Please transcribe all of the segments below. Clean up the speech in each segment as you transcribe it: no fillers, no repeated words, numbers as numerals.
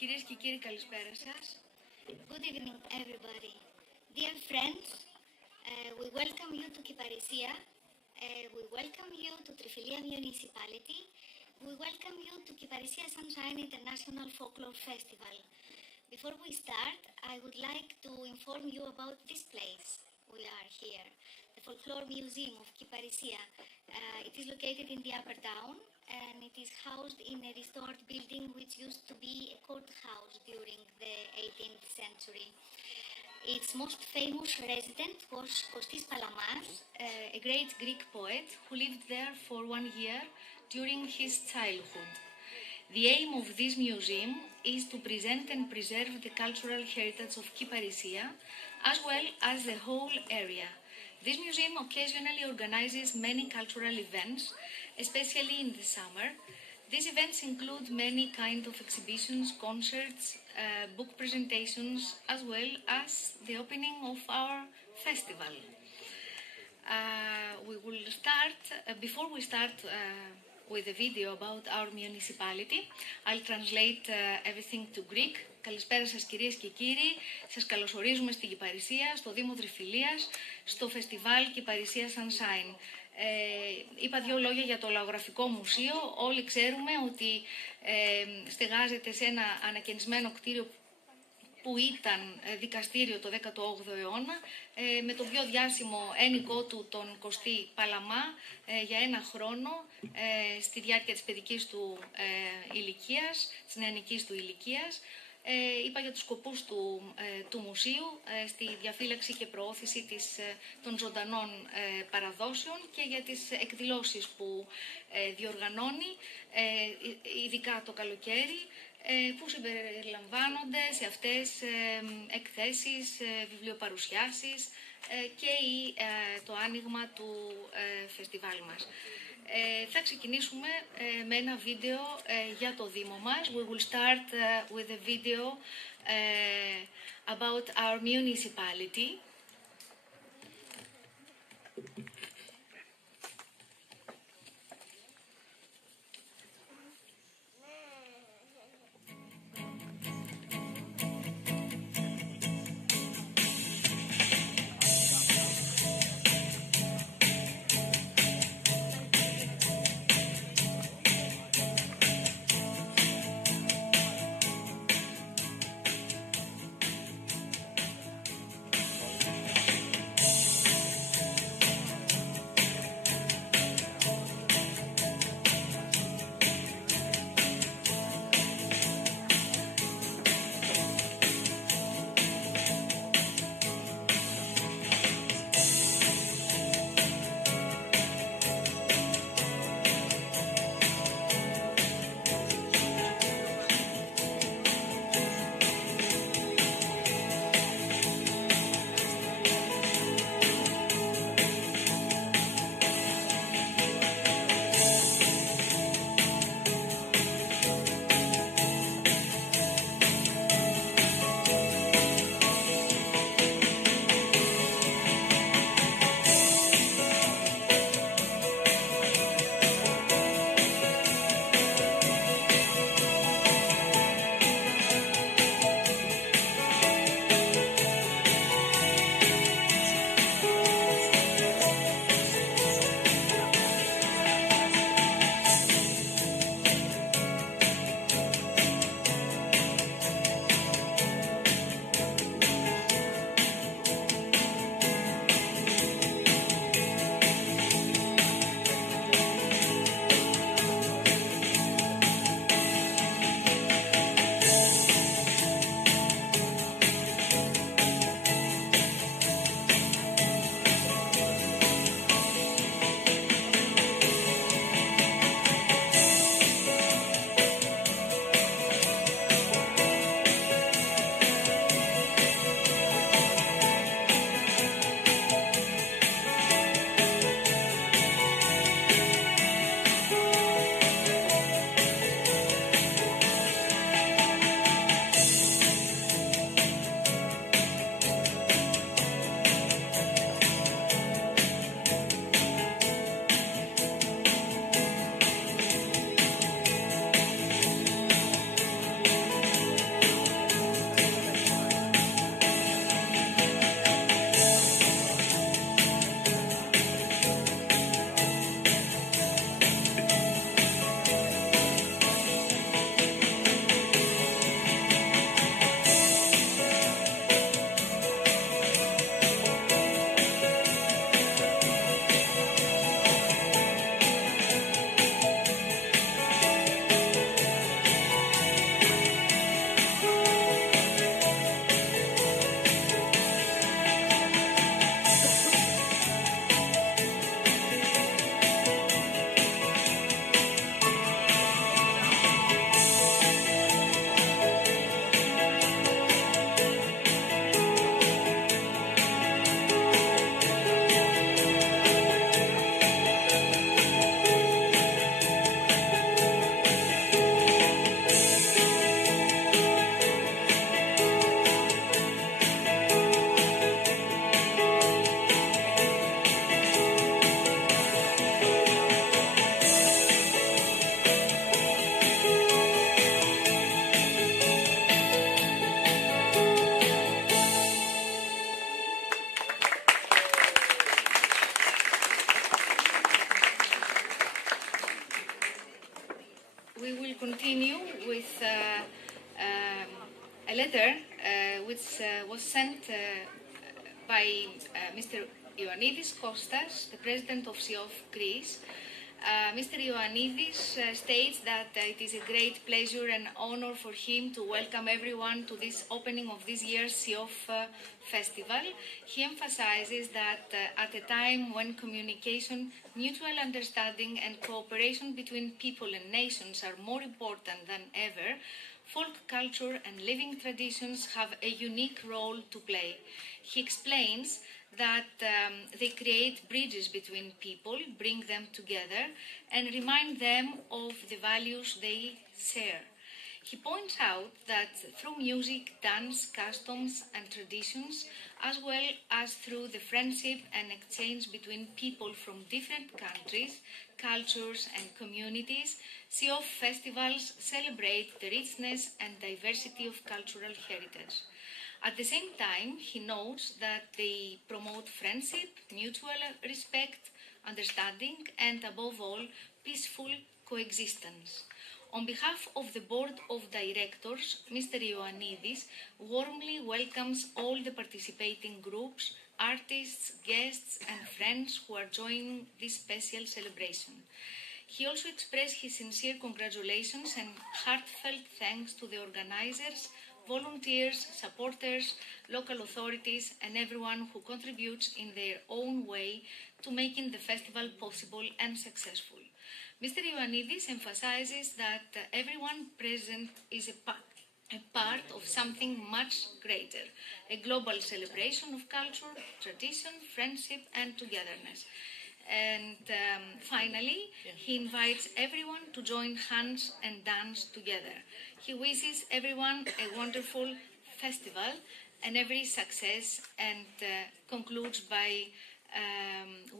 Κυρίες και κύριοι, καλησπέρα σας. Good evening, everybody. Dear friends, we welcome you to Kiparissiya. We welcome you to Trifilia Municipality. We welcome you to Kiparissiya Sunshine International Folklore Festival. Before we start, I would like to inform you about this place. We are here, the Folklore Museum of Kiparissiya. It is located in the Upper Town, and it is housed in a restored building which used to be a courthouse during the 18th century. Its most famous resident was Kostis Palamas, a great Greek poet who lived there for 1 year during his childhood. The aim of this museum is to present and preserve the cultural heritage of Kiparissiya, as well as the whole area. This museum occasionally organizes many cultural events, especially in the summer. These events include many kinds of exhibitions, concerts, book presentations, as well as the opening of our festival. Before we start with a video about our municipality, I'll translate everything to Greek. Καλησπέρα σας κυρίες και κύριοι, σας καλωσορίζουμε στην Κυπαρισσία, στο Δήμο Τριφυλίας, στο Φεστιβάλ Κυπαρισσία Sunshine. Είπα 2 λόγια για το Λαογραφικό Μουσείο. Όλοι ξέρουμε ότι στεγάζεται σε ένα ανακαινισμένο κτίριο που ήταν δικαστήριο το 18ο αιώνα, με τον πιο διάσημο ένικό του, τον Κωστή Παλαμά, για 1 χρόνο στη διάρκεια της παιδικής του ηλικίας, της νεανικής του ηλικίας. Είπα για τους σκοπούς του μουσείου, στη διαφύλαξη και προώθηση των ζωντανών παραδόσεων και για τις εκδηλώσεις που διοργανώνει, ειδικά το καλοκαίρι, που συμπεριλαμβάνονται σε αυτές εκθέσεις, βιβλιοπαρουσιάσεις και το άνοιγμα του φεστιβάλ μας. Θα ξεκινήσουμε με ένα βίντεο για το Δήμο μας. We will start with a video about our municipality. we will continue with a letter which was sent by Mr. Ioannidis Kostas, the president of SIOF Greece. Mr. Ioannidis states that it is a great pleasure and honor for him to welcome everyone to this opening of this year's SIOF Festival. He emphasizes that at a time when communication, mutual understanding and cooperation between people and nations are more important than ever, folk culture and living traditions have a unique role to play. He explains that they create bridges between people, bring them together, and remind them of the values they share. He points out that through music, dance, customs, and traditions, as well as through the friendship and exchange between people from different countries, cultures, and communities, SIOF festivals celebrate the richness and diversity of cultural heritage. At the same time, he notes that they promote friendship, mutual respect, understanding, and above all, peaceful coexistence. On behalf of the Board of Directors, Mr. Ioannidis warmly welcomes all the participating groups, artists, guests, and friends who are joining this special celebration. He also expressed his sincere congratulations and heartfelt thanks to the organizers, volunteers, supporters, local authorities, and everyone who contributes in their own way to making the festival possible and successful. Mr. Ioannidis emphasizes that everyone present is a part of something much greater, a global celebration of culture, tradition, friendship, and togetherness. And finally, he invites everyone to join hands and dance together. He wishes everyone a wonderful festival and every success, and concludes by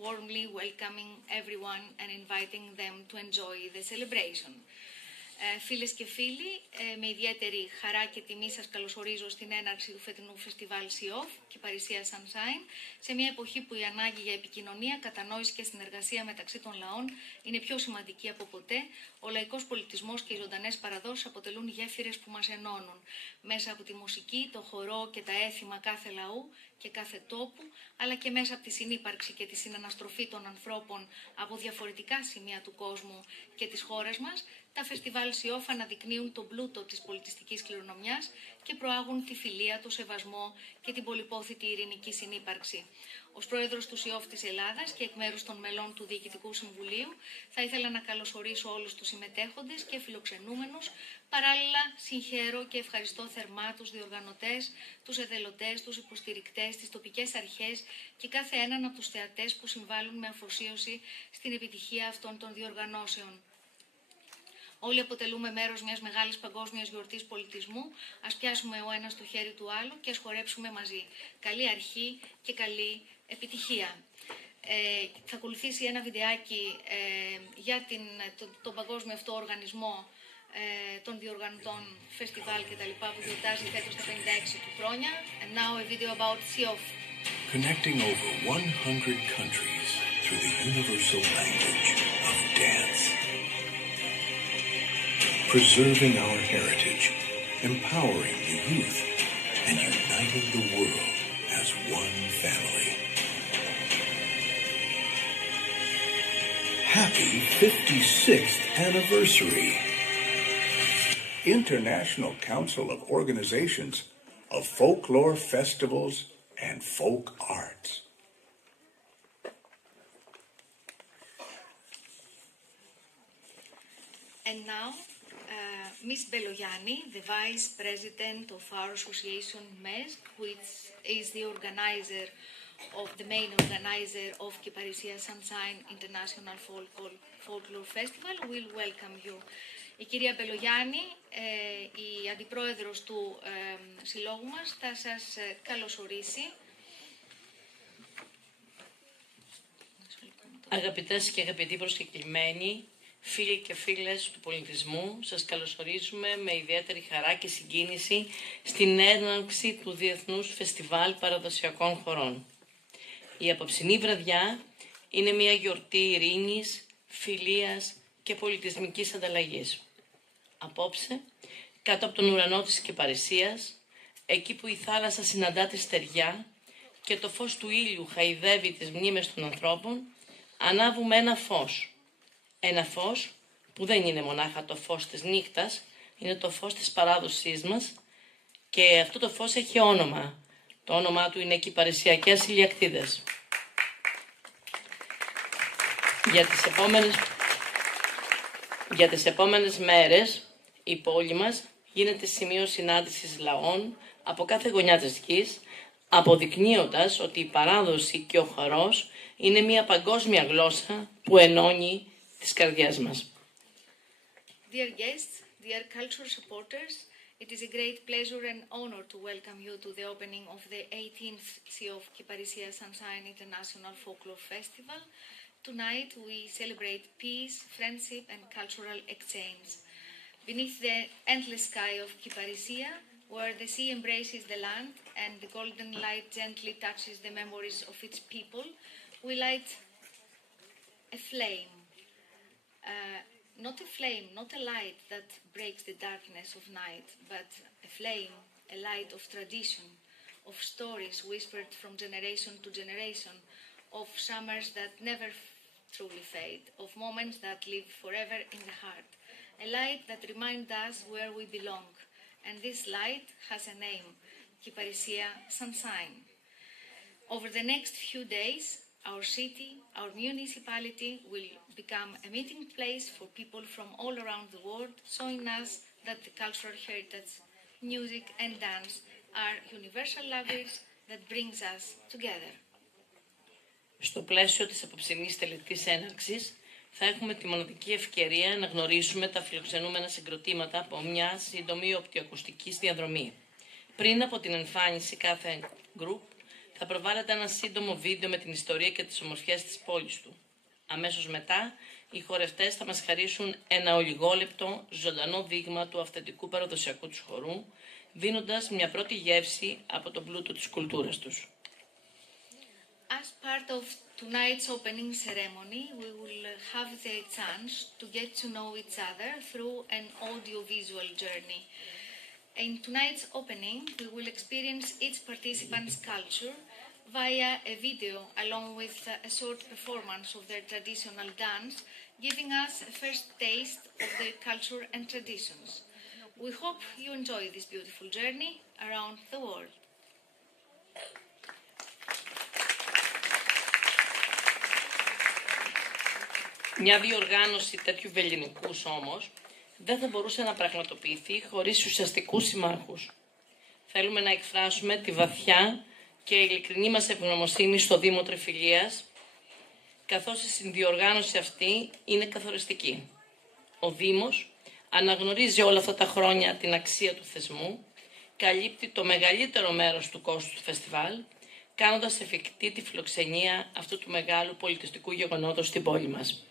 warmly welcoming everyone and inviting them to enjoy the celebration. Φίλες και φίλοι, με ιδιαίτερη χαρά και τιμή σας καλωσορίζω στην έναρξη του φετινού Φεστιβάλ SIOF, Κυπαρισσία Sunshine, σε μια εποχή που η ανάγκη για επικοινωνία, κατανόηση και συνεργασία μεταξύ των λαών είναι πιο σημαντική από ποτέ. Ο λαϊκός πολιτισμός και οι ζωντανές παραδόσεις αποτελούν γέφυρες που μας ενώνουν. Μέσα από τη μουσική, το χορό και τα έθιμα κάθε λαού και κάθε τόπου, αλλά και μέσα από τη συνύπαρξη και τη συναναστροφή των ανθρώπων από διαφορετικά σημεία του κόσμου και της χώρας μας, τα φεστιβάλ SIOF αναδεικνύουν τον πλούτο της πολιτιστικής κληρονομιάς και προάγουν τη φιλία, το σεβασμό και την πολυπόθητη ειρηνική συνύπαρξη. Ως πρόεδρος του SIOF της Ελλάδας και εκ μέρους των μελών του Διοικητικού Συμβουλίου, θα ήθελα να καλωσορίσω όλους τους συμμετέχοντες και φιλοξενούμενους. Παράλληλα, συγχαίρω και ευχαριστώ θερμά τους διοργανωτές, τους εθελοντές, τους υποστηρικτές, τις τοπικές αρχές και κάθε έναν από τους θεατές που συμβάλλουν με αφοσίωση στην επιτυχία αυτών των διοργανώσεων. Όλοι αποτελούμε μέρος μιας μεγάλης παγκόσμιας γιορτής πολιτισμού. Ας πιάσουμε ο ένας το χέρι του άλλου και ας χορέψουμε μαζί. Καλή αρχή και καλή επιτυχία. Θα ακολουθήσει ένα βιντεάκι για τον παγκόσμιο αυτό οργανισμό των διοργανωτών φεστιβάλ και τα λοιπά που γιορτάζει φέτος τα 56 του χρόνια. And now a video about SIOF. Connecting over 100 countries through the universal language of dance. Preserving our heritage, empowering the youth, and uniting the world as one family. Happy 56th anniversary. International Council of Organizations of Folklore Festivals and Folk Arts. And now, Ms. Belogianni, the Vice President of our association, MESC, which is the main organizer of Kiparissiya Sunshine International Folklore Festival, will welcome you. Η κυρία Μπελογιάννη, η αντιπρόεδρος του συλλόγου μας, θα σας καλωσορίσει. Αγαπητές και αγαπητοί προσκεκλημένοι, φίλοι και φίλες του πολιτισμού, σας καλωσορίζουμε με ιδιαίτερη χαρά και συγκίνηση στην έναρξη του Διεθνούς Φεστιβάλ Παραδοσιακών Χωρών. Η απόψινή βραδιά είναι μια γιορτή ειρήνης, φιλίας και πολιτισμικής ανταλλαγής. Απόψε, κάτω από τον ουρανό της Κυπαρισσίας, εκεί που η θάλασσα συναντά τη στεριά και το φως του ήλιου χαϊδεύει τις μνήμες των ανθρώπων, ανάβουμε ένα φως. Ένα φως που δεν είναι μονάχα το φως της νύχτας, είναι το φως της παράδοσής μας και αυτό το φως έχει όνομα. Το όνομά του είναι Κυπαρισσιακές Ηλιαχτίδες. Για τις επόμενες μέρες η πόλη μας γίνεται σημείο συνάντησης λαών από κάθε γωνιά της γης, αποδεικνύοντας ότι η παράδοση και ο χορός είναι μια παγκόσμια γλώσσα που ενώνει τις καρδιές μας. Dear guests, dear cultural supporters, it is a great pleasure and honor to welcome you to the opening of the 18th of Kiparissia's Sunshine International Folklore Festival. Tonight we celebrate peace, friendship and cultural exchange. Beneath the endless sky of Kiparissia, where the sea embraces the land and the golden light gently touches the memories of its people, we light a flame. Not a flame, not a light that breaks the darkness of night, but a flame, a light of tradition, of stories whispered from generation to generation, of summers that never truly fade, of moments that live forever in the heart. A light that reminds us where we belong. And this light has a name, Kiparissiya Sunshine. Over the next few days, our city, our municipality will become a meeting place for people from all around the world, showing us that the cultural heritage, music and dance are universal language that brings us together. Στο πλαίσιο της απόψινής τελετής έναρξης, θα έχουμε τη μοναδική ευκαιρία να γνωρίσουμε τα φιλοξενούμενα συγκροτήματα από μια σύντομη οπτικοακουστική διαδρομή. Πριν από την εμφάνιση κάθε γκρουπ, θα προβάλλεται ένα σύντομο βίντεο με την ιστορία και τις ομορφιές της πόλης του. Αμέσως μετά, οι χορευτές θα μας χαρίσουν ένα ολιγόλεπτο, ζωντανό δείγμα του αυθεντικού παραδοσιακού τους χορού, δίνοντας μια πρώτη γεύση από τον πλούτο της κουλτούρας τους. As part of tonight's opening ceremony, we will have the chance to get to know each other through an audiovisual journey. In tonight's opening, we will experience each participant's culture via a video along with a short performance of their traditional dance, giving us a first taste of their culture and traditions. We hope you enjoy this beautiful journey around the world. Μια διοργάνωση τέτοιου βελληνικούς όμως δεν θα μπορούσε να πραγματοποιηθεί χωρίς ουσιαστικούς συμμάχους. Θέλουμε να εκφράσουμε τη βαθιά και ειλικρινή μας ευγνωμοσύνη στο Δήμο Τρεφιλίας, καθώς η συνδιοργάνωση αυτή είναι καθοριστική. Ο Δήμος αναγνωρίζει όλα αυτά τα χρόνια την αξία του θεσμού, καλύπτει το μεγαλύτερο μέρος του κόστου του φεστιβάλ, κάνοντας εφικτή τη φιλοξενία αυτού του μεγάλου πολιτιστικού γεγονότος στην πόλη μας.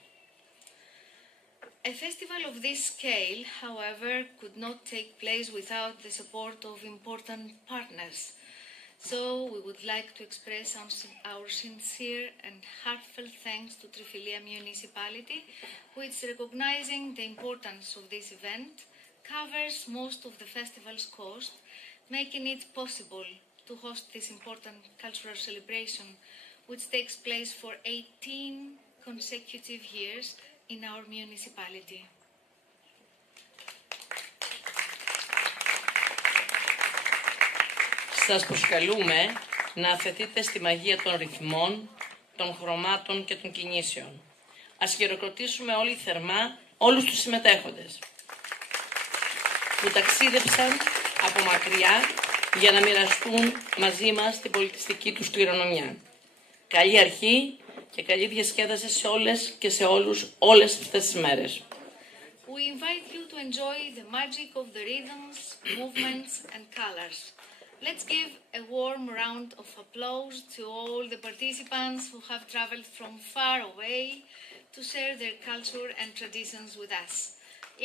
A festival of this scale, however, could not take place without the support of important partners. So we would like to express our sincere and heartfelt thanks to Trifilia Municipality, which, recognizing the importance of this event, covers most of the festival's cost, making it possible to host this important cultural celebration, which takes place for 18 consecutive years in our municipality. Σας προσκαλούμε να αφαιθείτε στη μαγεία των ρυθμών, των χρωμάτων και των κινήσεων. Ας χειροκροτήσουμε όλοι θερμά όλους τους συμμετέχοντες που ταξίδεψαν από μακριά για να μοιραστούν μαζί μας την πολιτιστική τους κληρονομιά. Καλή αρχή και καλή διασκέδαση σε όλες και σε όλους όλες αυτές τις μέρες. We invite you to enjoy the magic of the rhythms, movements and colors. Let's give a warm round of applause to all the participants who have traveled from far away to share their culture and traditions with us.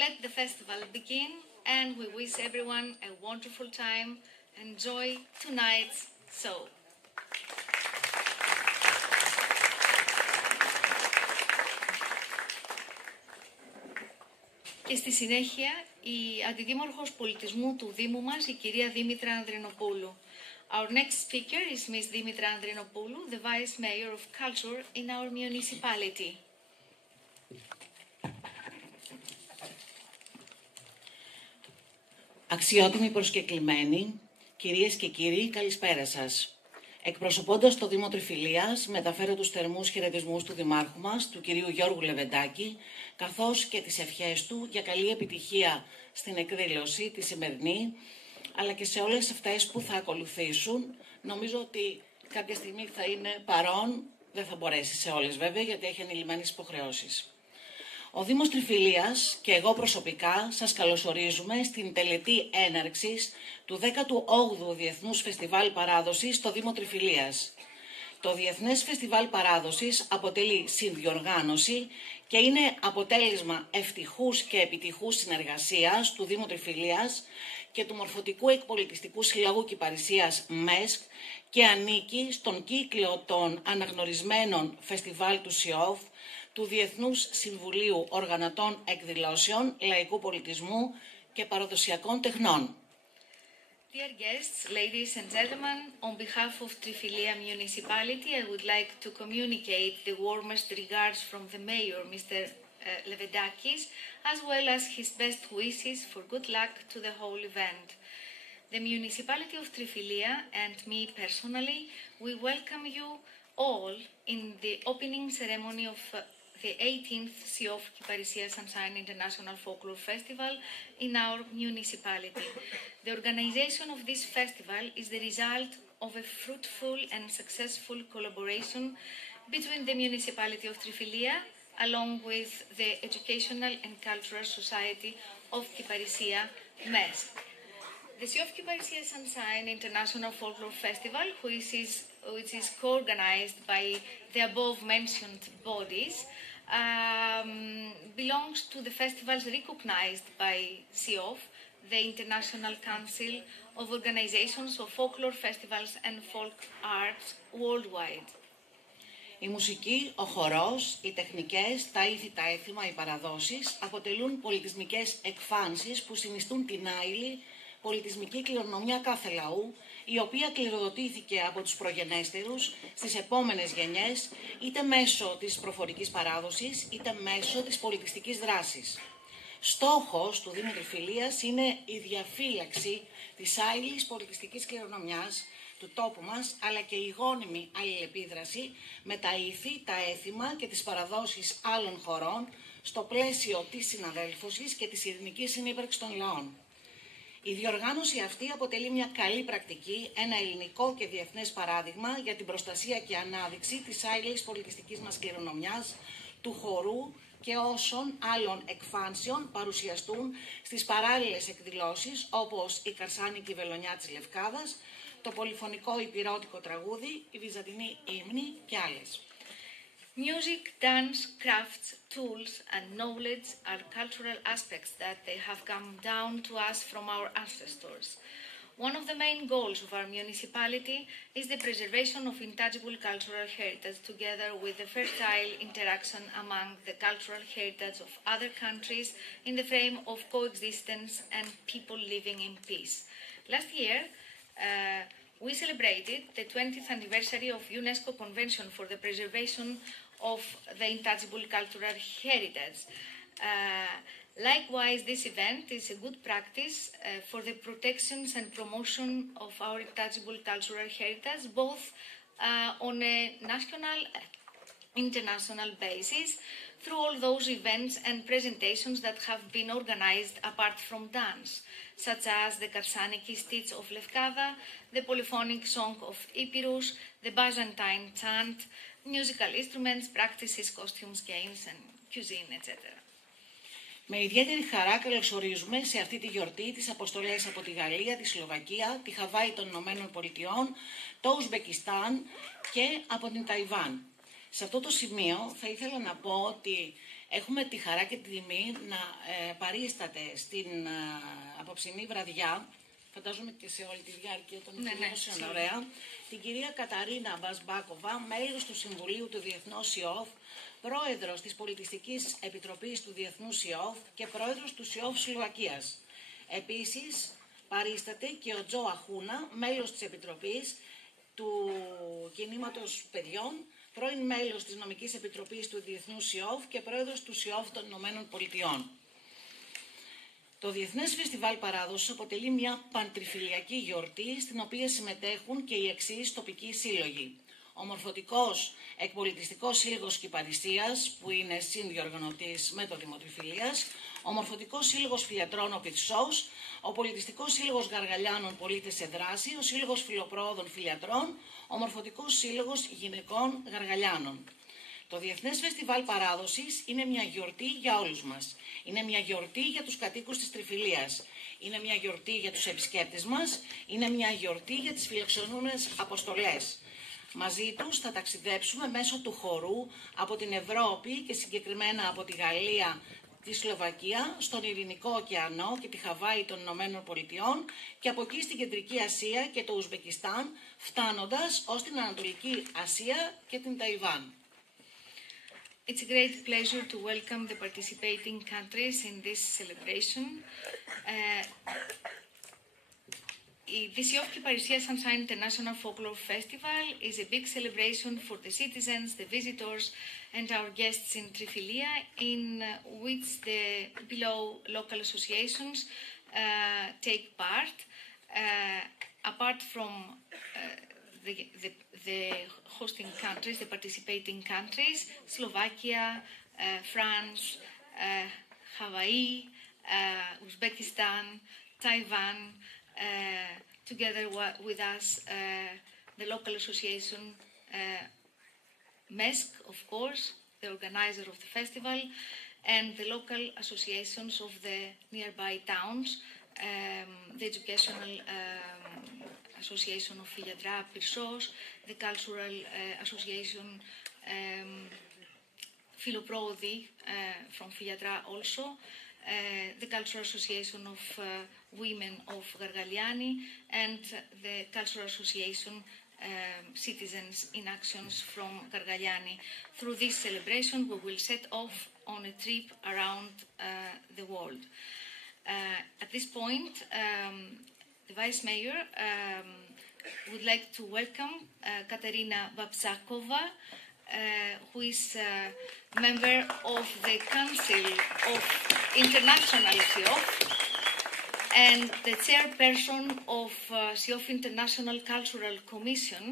Let the festival begin and we wish everyone a wonderful time. Enjoy tonight's show. Και Και στη συνέχεια η αντιδήμαρχος πολιτισμού του Δήμου μας, η κυρία Δήμητρα Ανδρενοπούλου. Our next speaker is Ms. Dimitra Andrenopoulou, the Vice Mayor of Culture in our municipality. Αξιότιμοι προσκεκλημένοι, κυρίες και κύριοι, καλησπέρα σας. Εκπροσωπώντας το Δήμο Τριφυλίας, μεταφέρω τους θερμούς χαιρετισμούς του Δημάρχου μας, του κυρίου Γιώργου Λεβεντάκη, καθώς και τις ευχές του για καλή επιτυχία στην εκδήλωση τη σημερινή, αλλά και σε όλες αυτές που θα ακολουθήσουν. Νομίζω ότι κάποια στιγμή θα είναι παρόν, δεν θα μπορέσει σε όλες βέβαια, γιατί έχει ανηλυμένες υποχρεώσεις. Ο Δήμος Τριφυλίας και εγώ προσωπικά σας καλωσορίζουμε στην τελετή έναρξης του 18ου Διεθνούς Φεστιβάλ Παράδοσης στο Δήμο Τριφυλίας. Το Διεθνές Φεστιβάλ Παράδοσης αποτελεί συνδιοργάνωση και είναι αποτέλεσμα ευτυχούς και επιτυχούς συνεργασίας του Δήμου Τριφυλίας και του Μορφωτικού Εκπολιτιστικού Συλλόγου Κυπαρισσίας ΜΕΣΚ και ανήκει στον κύκλο των αναγνωρισμένων φεστιβάλ του ΣΙΟΦ, του Διεθνούς Συμβουλίου Οργανωτών Εκδηλώσεων, Λαϊκού Πολιτισμού και Παραδοσιακών Τεχνών. Dear guests, ladies and gentlemen, on behalf of Trifilia Municipality, I would like to communicate the warmest regards from the Mayor, Mr. Levedakis, as well as his best wishes for good luck to the whole event. The Municipality of Trifilia and me personally, we welcome you all in the opening ceremony of the 18th CIOF Kiparissias International Folklore Festival in our municipality. The organization of this festival is the result of a fruitful and successful collaboration between the municipality of Trifilia along with the Educational and Cultural Society of Kipαρισσία, MESK. The CIOF Kiparissias International Folklore Festival, which is co-organized by the above-mentioned bodies, belongs to the festivals recognized by CIOF, the International Council of Organizations of Folklore Festivals and Folk Arts worldwide. Η μουσική, ο χορός, οι τεχνικές, τα ήθη, τα έθιμα, οι παραδόσεις αποτελούν πολιτισμικές εκφάνσεις που συνιστούν την άειλη πολιτισμική κληρονομιά κάθε λαού, η οποία κληροδοτήθηκε από τους προγενέστερους στις επόμενες γενιές, είτε μέσω της προφορικής παράδοσης, είτε μέσω της πολιτιστικής δράσης. Στόχος του Δήμου Τριφυλίας είναι η διαφύλαξη της άειλης πολιτιστικής κληρονομιάς του τόπου μας, αλλά και η γόνιμη αλληλεπίδραση με τα ήθη, τα έθιμα και τις παραδόσεις άλλων χωρών στο πλαίσιο της συναδέλφωσης και της ειρηνικής συνύπαρξης των λαών. Η διοργάνωση αυτή αποτελεί μια καλή πρακτική, ένα ελληνικό και διεθνές παράδειγμα για την προστασία και ανάδειξη της άειλης πολιτιστικής μας κληρονομιάς, του χορού και όσων άλλων εκφάνσεων παρουσιαστούν στις παράλληλες εκδηλώσεις, όπως η καρσάνικη βελονιά της Λευκάδας, το πολυφωνικό υπηρώτικο τραγούδι, η βυζαντινή ύμνη και άλλες. Music, dance, crafts, tools and knowledge are cultural aspects that they have come down to us from our ancestors. One of the main goals of our municipality is the preservation of intangible cultural heritage together with the fertile interaction among the cultural heritage of other countries in the frame of coexistence and people living in peace. Last year, we celebrated the 20th anniversary of UNESCO Convention for the Preservation of the Intangible Cultural Heritage. Likewise, this event is a good practice for the protections and promotion of our intangible cultural heritage, both on a national and international basis, through all those events and presentations that have been organized apart from dance, such as the Karsaniki Stitch of Lefkada, the polyphonic song of Epirus, the Byzantine chant, musical instruments, practices, costumes, games, and cuisine, etc. Με ιδιαίτερη χαρά καλωσορίζουμε σε αυτή τη γιορτή τις αποστολές από τη Γαλλία, τη Σλοβακία, τη Χαβάη των Ηνωμένων Πολιτειών, το Ουζμπεκιστάν και από την Ταϊβάν. Σε αυτό το σημείο θα ήθελα να πω ότι έχουμε τη χαρά και τη τιμή να παρίσταται στην απόψινή βραδιά φαντάζομαι και σε όλη τη διάρκεια των εκδηλώσεων, ωραία, την κυρία Καταρίνα Μπασμπάκοβα, μέλος του Συμβουλίου του Διεθνούς ΙΟΦ, πρόεδρος της Πολιτιστικής Επιτροπής του Διεθνούς ΙΟΦ και πρόεδρος του ΙΟΦ Σλοβακίας. Επίσης, παρίσταται και ο Τζο Αχούνα, μέλος της Επιτροπής του Κινήματος Παιδιών, πρώην μέλος της Νομικής Επιτροπής του Διεθνούς ΙΟΦ και πρόεδρος του ΙΟΦ των Ηνωμένων Πολιτειών. Το Διεθνές Φεστιβάλ Παράδοσης αποτελεί μια παντριφυλιακή γιορτή στην οποία συμμετέχουν και οι εξής τοπικοί σύλλογοι. Ο Μορφωτικός Εκπολιτιστικός Σύλλογος Κυπαρισσίας, που είναι συνδιοργανωτής με το Δήμο Τριφυλίας, ο Μορφωτικός Σύλλογος Φιλιατρών Οπιτσός, ο Πολιτιστικός Σύλλογος Γαργαλιάνων Πολίτες σε Δράση, ο Σύλλογος Φιλοπροόδων Φιλιατρών, ο Μορφωτικός Σύλλογος Γυναικών Γαργαλιάνων. Το Διεθνές Φεστιβάλ Παράδοσης είναι μια γιορτή για όλους μας. Είναι μια γιορτή για τους κατοίκους της Τριφυλίας. Είναι μια γιορτή για τους επισκέπτες μας. Είναι μια γιορτή για τις φιλοξενούμενες αποστολές. Μαζί τους θα ταξιδέψουμε μέσω του χορού από την Ευρώπη και συγκεκριμένα από τη Γαλλία, τη Σλοβακία, στον Ειρηνικό ωκεανό και τη Χαβάη των Ηνωμένων Πολιτειών και από εκεί στην Κεντρική Ασία και το Ουζμπεκιστάν, φτάνοντας ως την Ανατολική Ασία και την Ταϊβάν. It's a great pleasure to welcome the participating countries in this celebration. The ΙΟΦ Κυπαρισσία Sunshine International Folklore Festival is a big celebration for the citizens, the visitors, and our guests in Trifilia, in which the below local associations take part. Apart from the hosting countries, the participating countries, Slovakia, France, Hawái, Uzbekistan, Taiwan, together with us, the local association MESC, of course, the organizer of the festival, and the local associations of the nearby towns, the educational association of ΗΛΕΚΤΡΑ Πυρσός, the cultural association Φιλοπρόοδη from ΗΛΕΚΤΡΑ also, the cultural association of women of Gargaliani, and the cultural association Citizens in Actions from Gargaliani. Through this celebration, we will set off on a trip around the world. At this point, the Vice Mayor would like to welcome Katerina Babzakova, who is a member of the Council of International ΣΥΟΦ and the chairperson of ΣΥΟΦ International Cultural Commission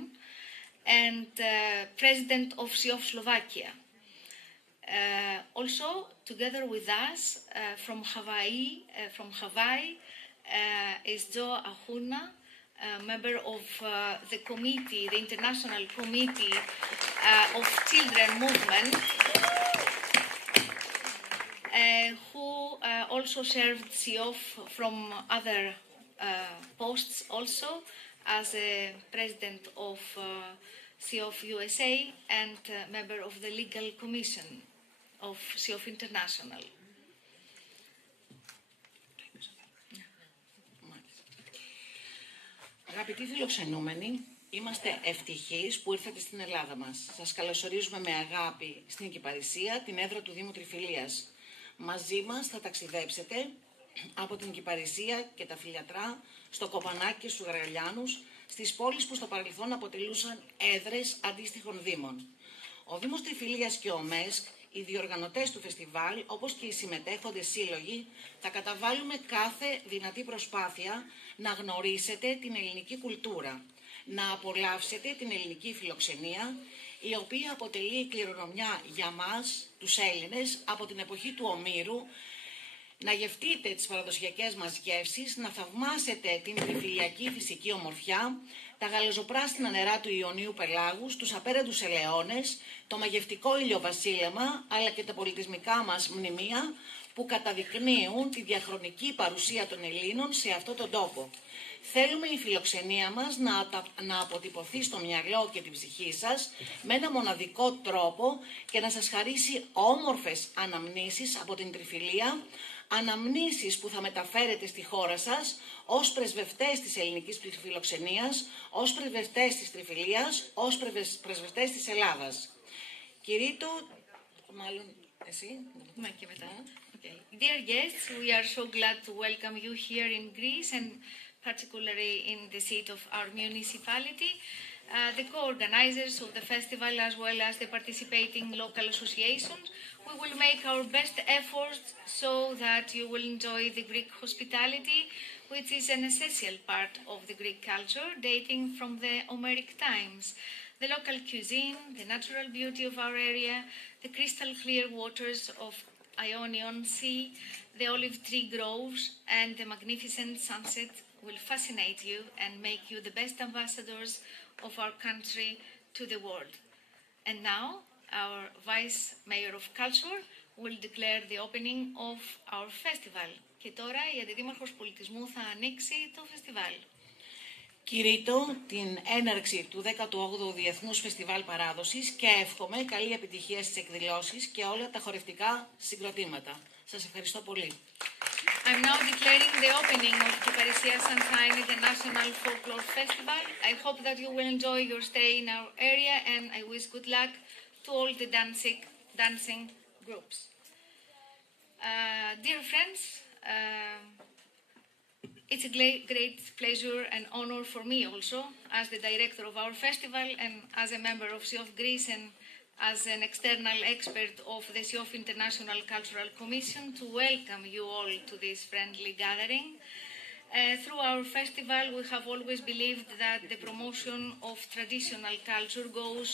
and president of ΣΥΟΦ Slovakia. Also, together with us from Hawái, is Joe Ahuna, member of the committee, the International Committee of Children Movement, who also served ΣΥΟΦ from other posts also as a president of ΣΥΟΦ USA and member of the Legal Commission of ΣΥΟΦ International. Αγαπητοί φιλοξενούμενοι, είμαστε ευτυχείς που ήρθατε στην Ελλάδα μας. Σας καλωσορίζουμε με αγάπη στην Κυπαρισσία, την έδρα του Δήμου Τριφυλίας. Μαζί μας θα ταξιδέψετε από την Κυπαρισσία και τα Φιλιατρά, στο Κοπανάκι και στους Γαργαλιάνους, στις πόλεις που στο παρελθόν αποτελούσαν έδρες αντίστοιχων δήμων. Ο Δήμος Τριφυλίας και ο ΜΕΣΚ, οι διοργανωτές του φεστιβάλ, όπως και οι συμμετέχοντες σύλλογοι, θα καταβάλουμε κάθε δυνατή προσπάθεια να γνωρίσετε την ελληνική κουλτούρα, να απολαύσετε την ελληνική φιλοξενία, η οποία αποτελεί κληρονομιά για μας, τους Έλληνες, από την εποχή του Ομήρου, να γευτείτε τις παραδοσιακές μας γεύσεις, να θαυμάσετε την τριφυλιακή φυσική ομορφιά, τα γαλαζοπράσινα νερά του Ιωνίου Πελάγους, τους απέραντους ελαιώνες, το μαγευτικό ηλιοβασίλεμα, αλλά και τα πολιτισμικά μας μνημεία, που καταδεικνύουν τη διαχρονική παρουσία των Ελλήνων σε αυτόν τον τόπο. Θέλουμε η φιλοξενία μας να αποτυπωθεί στο μυαλό και την ψυχή σας με ένα μοναδικό τρόπο και να σας χαρίσει όμορφες αναμνήσεις από την τριφυλία, αναμνήσεις που θα μεταφέρετε στη χώρα σας ως πρεσβευτές της ελληνικής φιλοξενίας, ως πρεσβευτές της τριφυλίας, ως πρεσβευτές της Ελλάδας. Κηρύττω, μάλλον εσύ. Μα και μετά. Okay. Dear guests, we are so glad to welcome you here in Greece and particularly in the seat of our municipality. The co-organizers of the festival as well as the participating local associations. We will make our best efforts so that you will enjoy the Greek hospitality, which is an essential part of the Greek culture dating from the Homeric times. The local cuisine, the natural beauty of our area, the crystal clear waters of Ionian Sea, the olive tree groves, and the magnificent sunset will fascinate you and make you the best ambassadors of our country to the world. And now, our Vice Mayor of Culture will declare the opening of our festival. Και τώρα η Αντιδήμαρχος Πολιτισμού θα ανοίξει το φεστιβάλ. Κηρύττω την έναρξη του 18ου Διεθνούς Φεστιβάλ Παράδοσης και εύχομαι καλή επιτυχία στις εκδηλώσεις και όλα τα χορευτικά συγκροτήματα. Σας ευχαριστώ πολύ. I'm now declaring the opening of Kiparissia's International Folklore Festival. I hope that you will enjoy your stay in our area and I wish good luck to all the dancing groups. Dear friends, it's a great pleasure and honor for me also, as the director of our festival and as a member of SIOF Greece and as an external expert of the SIOF International Cultural Commission, to welcome you all to this friendly gathering. Through our festival, we have always believed that the promotion of traditional culture goes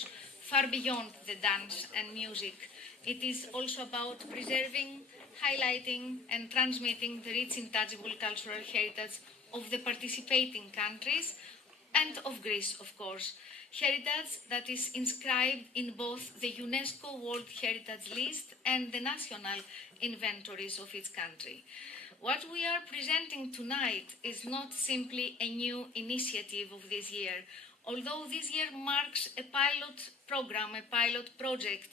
far beyond the dance and music. It is also about preserving, highlighting and transmitting the rich intangible cultural heritage of the participating countries and of Greece, of course. Heritage that is inscribed in both the UNESCO World Heritage List and the national inventories of each country. What we are presenting tonight is not simply a new initiative of this year. Although this year marks a pilot program, a pilot project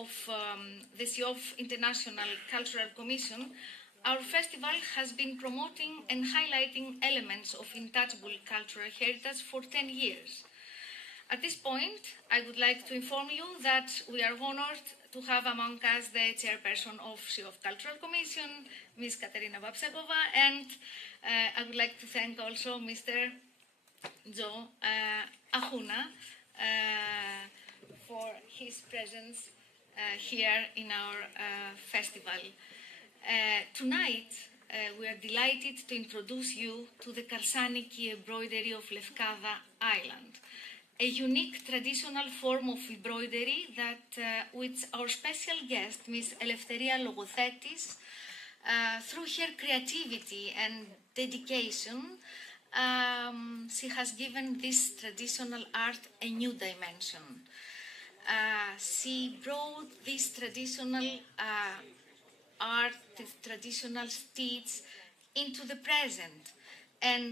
of the SIOF International Cultural Commission, our festival has been promoting and highlighting elements of intangible cultural heritage for 10 years. At this point, I would like to inform you that we are honored to have among us the chairperson of SIOF Cultural Commission, Ms. Katerina Babsakova, and I would like to thank also Mr. Ahuna for his presence here in our festival. Tonight, we are delighted to introduce you to the Karsaniki embroidery of Lefkada Island, a unique traditional form of embroidery that, which our special guest, Ms. Eleftheria Logothetis, through her creativity and dedication, she has given this traditional art a new dimension. She brought this traditional art, this traditional stitch into the present and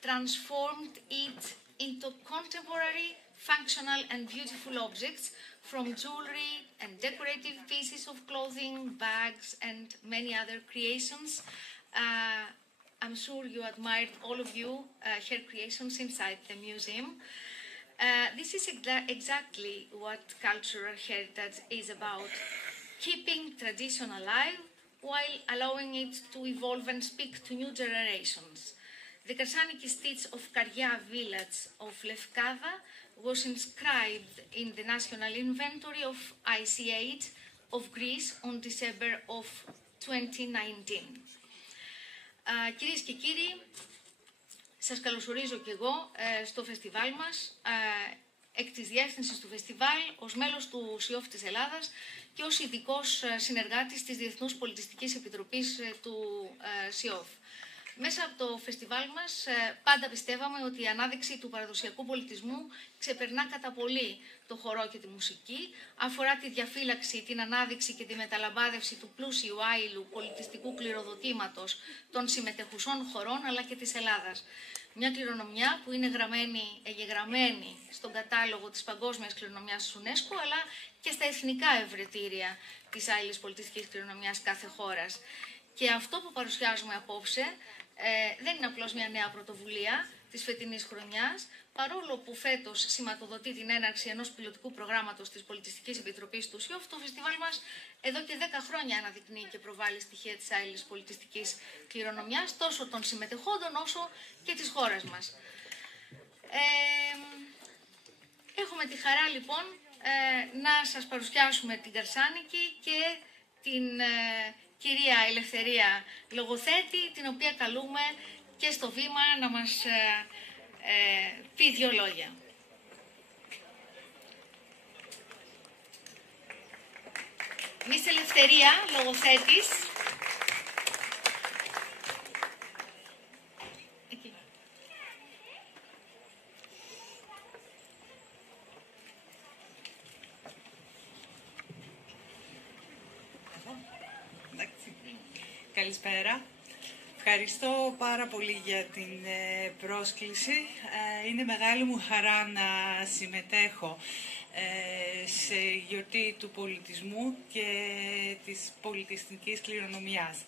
transformed it into contemporary, functional and beautiful objects from jewelry and decorative pieces of clothing, bags and many other creations. I'm sure you admired, all of you, her creations inside the museum. This is exactly what cultural heritage is about, keeping tradition alive while allowing it to evolve and speak to new generations. The Karsaniki stitch of Karya village of Lefkada was inscribed in the National Inventory of ICH of Greece on December of 2019. Κυρίες και κύριοι, σας καλωσορίζω και εγώ στο φεστιβάλ μας, εκ της διεύθυνσης του φεστιβάλ, ως μέλος του ΣΙΟΦ της Ελλάδας και ως ειδικός συνεργάτης της Διεθνούς Πολιτιστικής Επιτροπής του ΣΙΟΦ. Μέσα από το φεστιβάλ μας πάντα πιστεύαμε ότι η ανάδειξη του παραδοσιακού πολιτισμού ξεπερνά κατά πολύ το χορό και τη μουσική, αφορά τη διαφύλαξη, την ανάδειξη και τη μεταλαμπάδευση του πλούσιου άειλου πολιτιστικού κληροδοτήματος των συμμετεχουσών χωρών αλλά και της Ελλάδας. Μια κληρονομιά που είναι εγγεγραμμένη στον κατάλογο της Παγκόσμιας Κληρονομιάς της UNESCO, αλλά και στα εθνικά ευρετήρια της άειλης πολιτιστικής κληρονομιάς κάθε χώρας. Και αυτό που παρουσιάζουμε απόψε δεν είναι απλώς μια νέα πρωτοβουλία της φετινής χρονιάς, παρόλο που φέτος σηματοδοτεί την έναρξη ενός πιλωτικού προγράμματος της Πολιτιστικής Επιτροπής του ΣΥΟΦ, το φεστιβάλ μας εδώ και 10 χρόνια αναδεικνύει και προβάλλει στοιχεία της άειλης πολιτιστικής κληρονομιάς, τόσο των συμμετεχόντων όσο και της χώρας μας. Έχουμε τη χαρά λοιπόν να σας παρουσιάσουμε την Καρσάνικη και την κυρία Ελευθερία Λογοθέτη, την οποία καλούμε και στο βήμα να μας πει δύο λόγια. Μις Ελευθερία Λογοθέτης. Εκεί. Καλησπέρα. Ευχαριστώ πάρα πολύ για την πρόσκληση. Είναι μεγάλη μου χαρά να συμμετέχω σε γιορτή του πολιτισμού και της πολιτιστικής κληρονομιάς.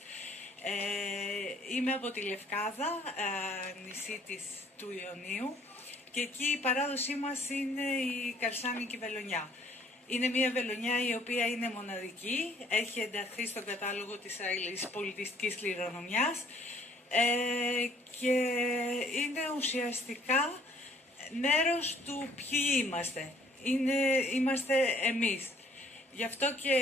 Είμαι από τη Λευκάδα, νησί του Ιωνίου, και εκεί η παράδοσή μας είναι η Καρσάνικη βελονιά. Είναι μια βελονιά η οποία είναι μοναδική, έχει ενταχθεί στον κατάλογο της άειλης πολιτιστικής κληρονομιάς και είναι ουσιαστικά μέρος του ποιοι είμαστε. Είμαστε εμείς. Γι' αυτό και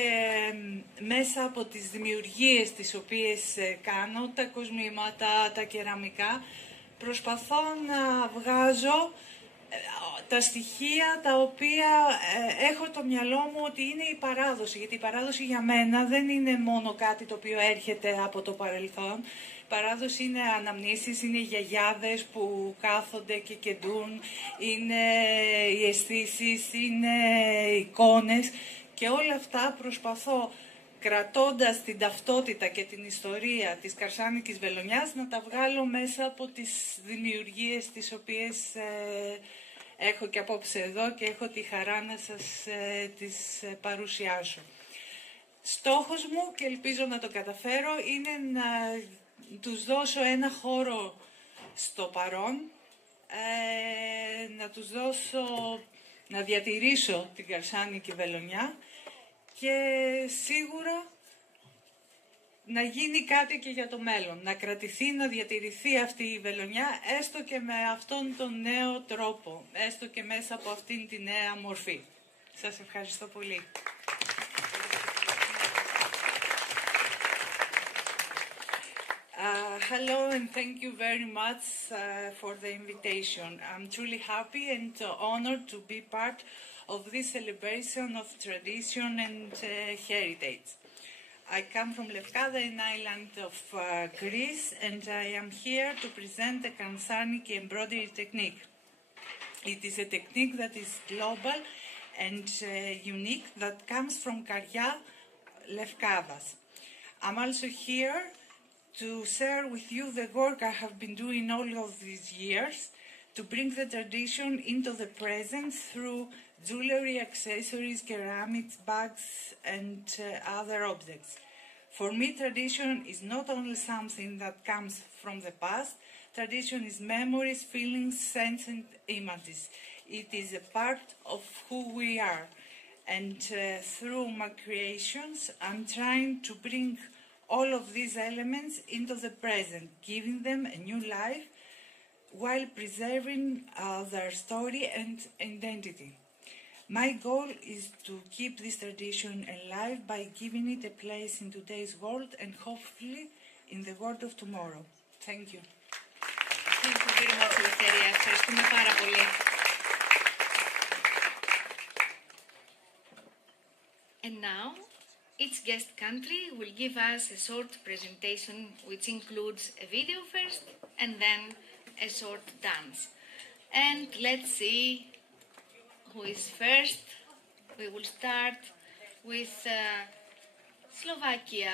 μέσα από τις δημιουργίες τις οποίες κάνω, τα κοσμήματα, τα κεραμικά, προσπαθώ να βγάζω τα στοιχεία τα οποία έχω το μυαλό μου ότι είναι η παράδοση. Γιατί η παράδοση για μένα δεν είναι μόνο κάτι το οποίο έρχεται από το παρελθόν. Η παράδοση είναι αναμνήσεις, είναι οι γιαγιάδες που κάθονται και κεντούν, είναι οι αισθήσεις, είναι εικόνες και όλα αυτά προσπαθώ, κρατώντας την ταυτότητα και την ιστορία της Καρσάνικης βελονιάς, να τα βγάλω μέσα από τις δημιουργίες τις οποίες έχω και απόψε εδώ και έχω τη χαρά να σας τις παρουσιάσω. Στόχος μου, και ελπίζω να το καταφέρω, είναι να τους δώσω ένα χώρο στο παρόν, να τους δώσω, να διατηρήσω την Καρσάνικη βελονιά και σίγουρα να γίνει κάτι και για το μέλλον, να κρατηθεί, να διατηρηθεί αυτή η βελονιά, έστω και με αυτόν τον νέο τρόπο, έστω και μέσα από αυτήν τη νέα μορφή. Σας ευχαριστώ πολύ. Hello and thank you very much for the invitation. I'm truly happy and honored to be part of this celebration of tradition and heritage. I come from Lefkada, an island of Greece, and I am here to present the Karsaniki embroidery technique. It is a technique that is global and unique, that comes from Karya, Lefkadas. I'm also here to share with you the work I have been doing all of these years to bring the tradition into the present through jewelry, accessories, ceramics, bags, and other objects. For me, tradition is not only something that comes from the past. Tradition is memories, feelings, sense, and images. It is a part of who we are. And through my creations, I'm trying to bring all of these elements into the present, giving them a new life while preserving their story and identity. My goal is to keep this tradition alive by giving it a place in today's world and hopefully in the world of tomorrow. Thank you. Thank you very much, Ελευθερία. Ευχαριστούμε πάρα πολύ. And now Each guest country will give us a short presentation which includes a video first and then a short dance. And let's see who is first. We will start with Slovakia.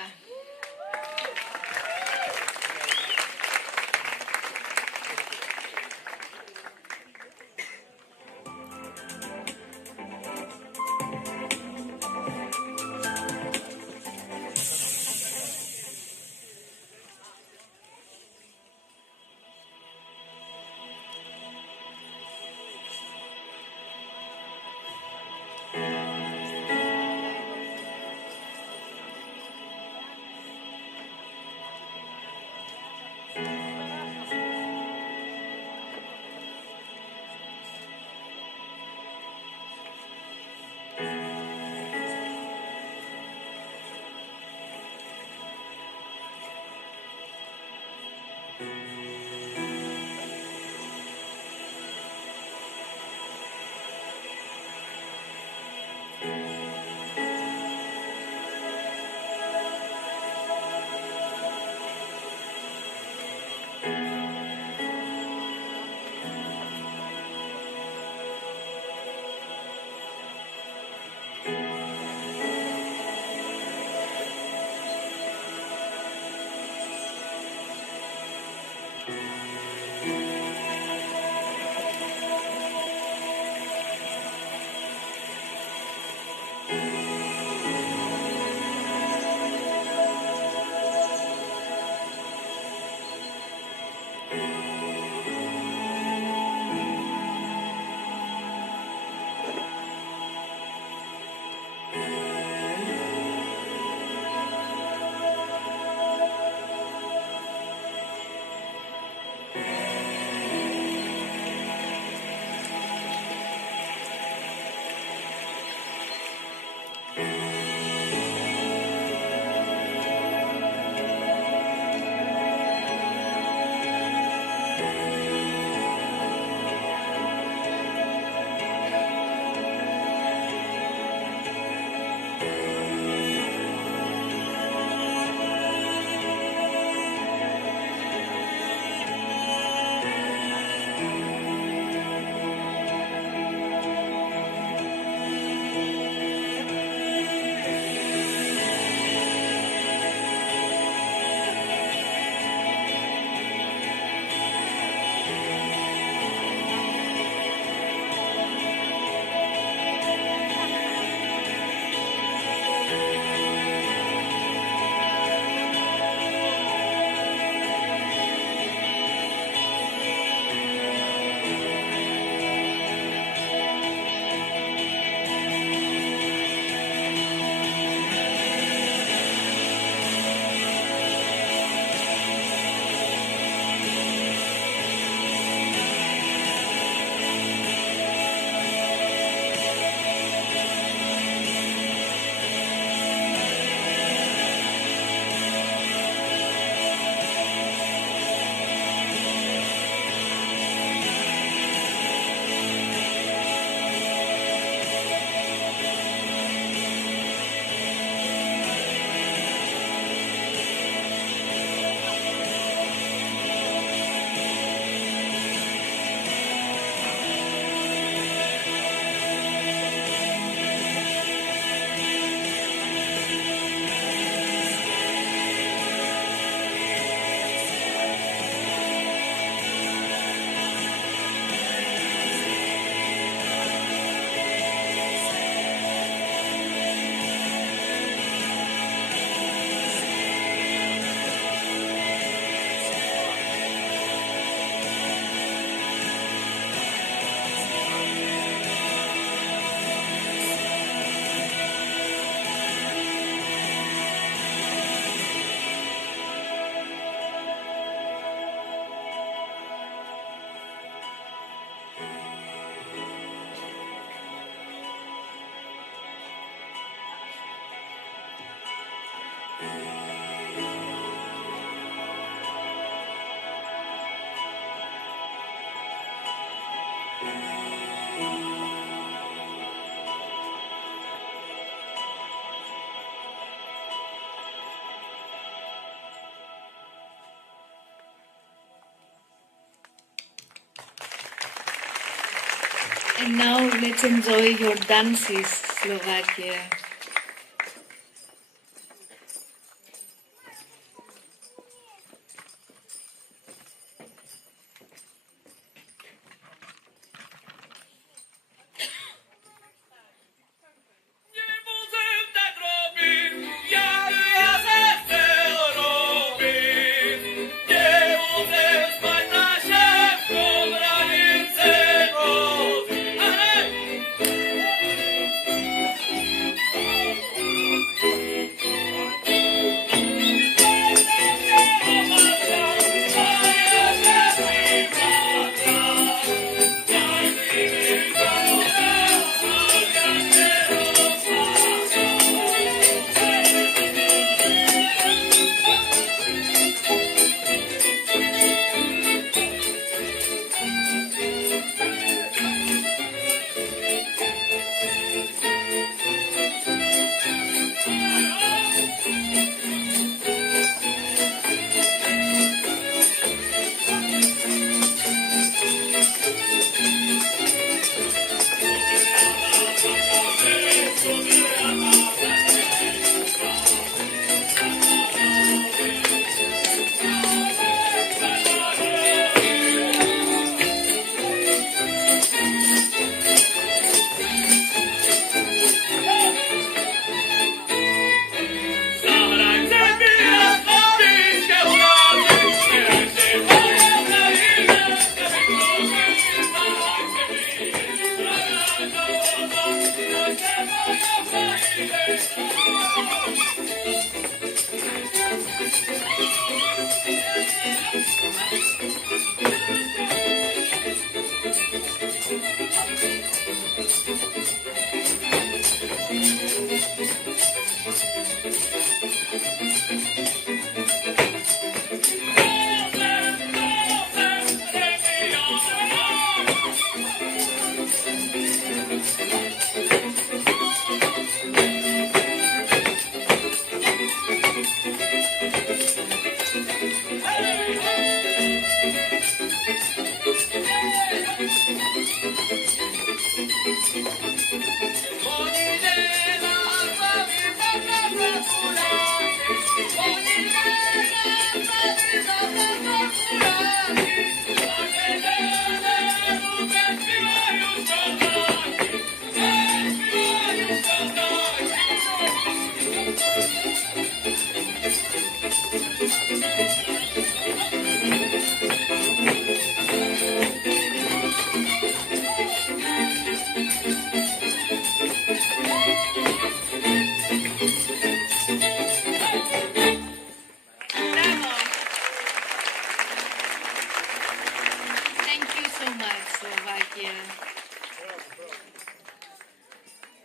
And now let's enjoy your dances, Slovakia.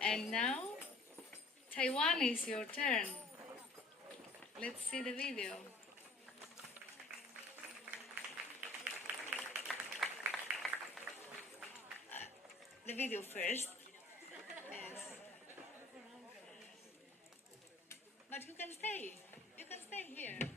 And now, Taiwan is your turn. Let's see the video. The video first. Yes. But you can stay. You can stay here.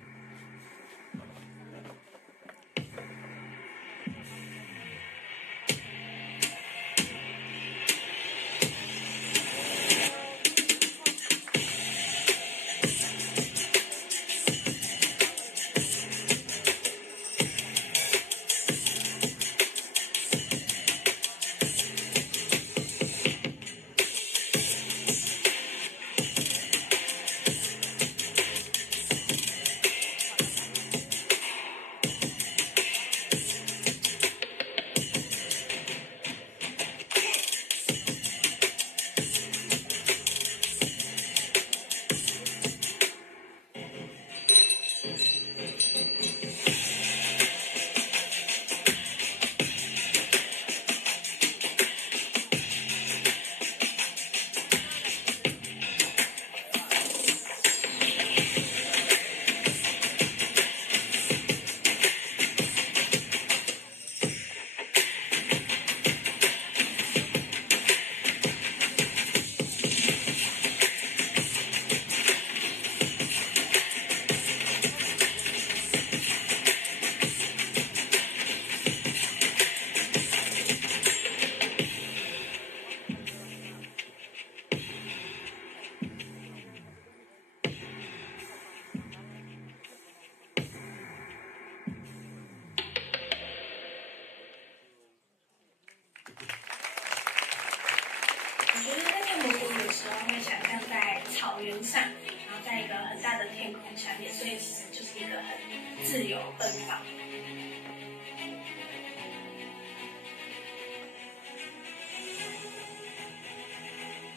所以其实就是一个很自由奔放。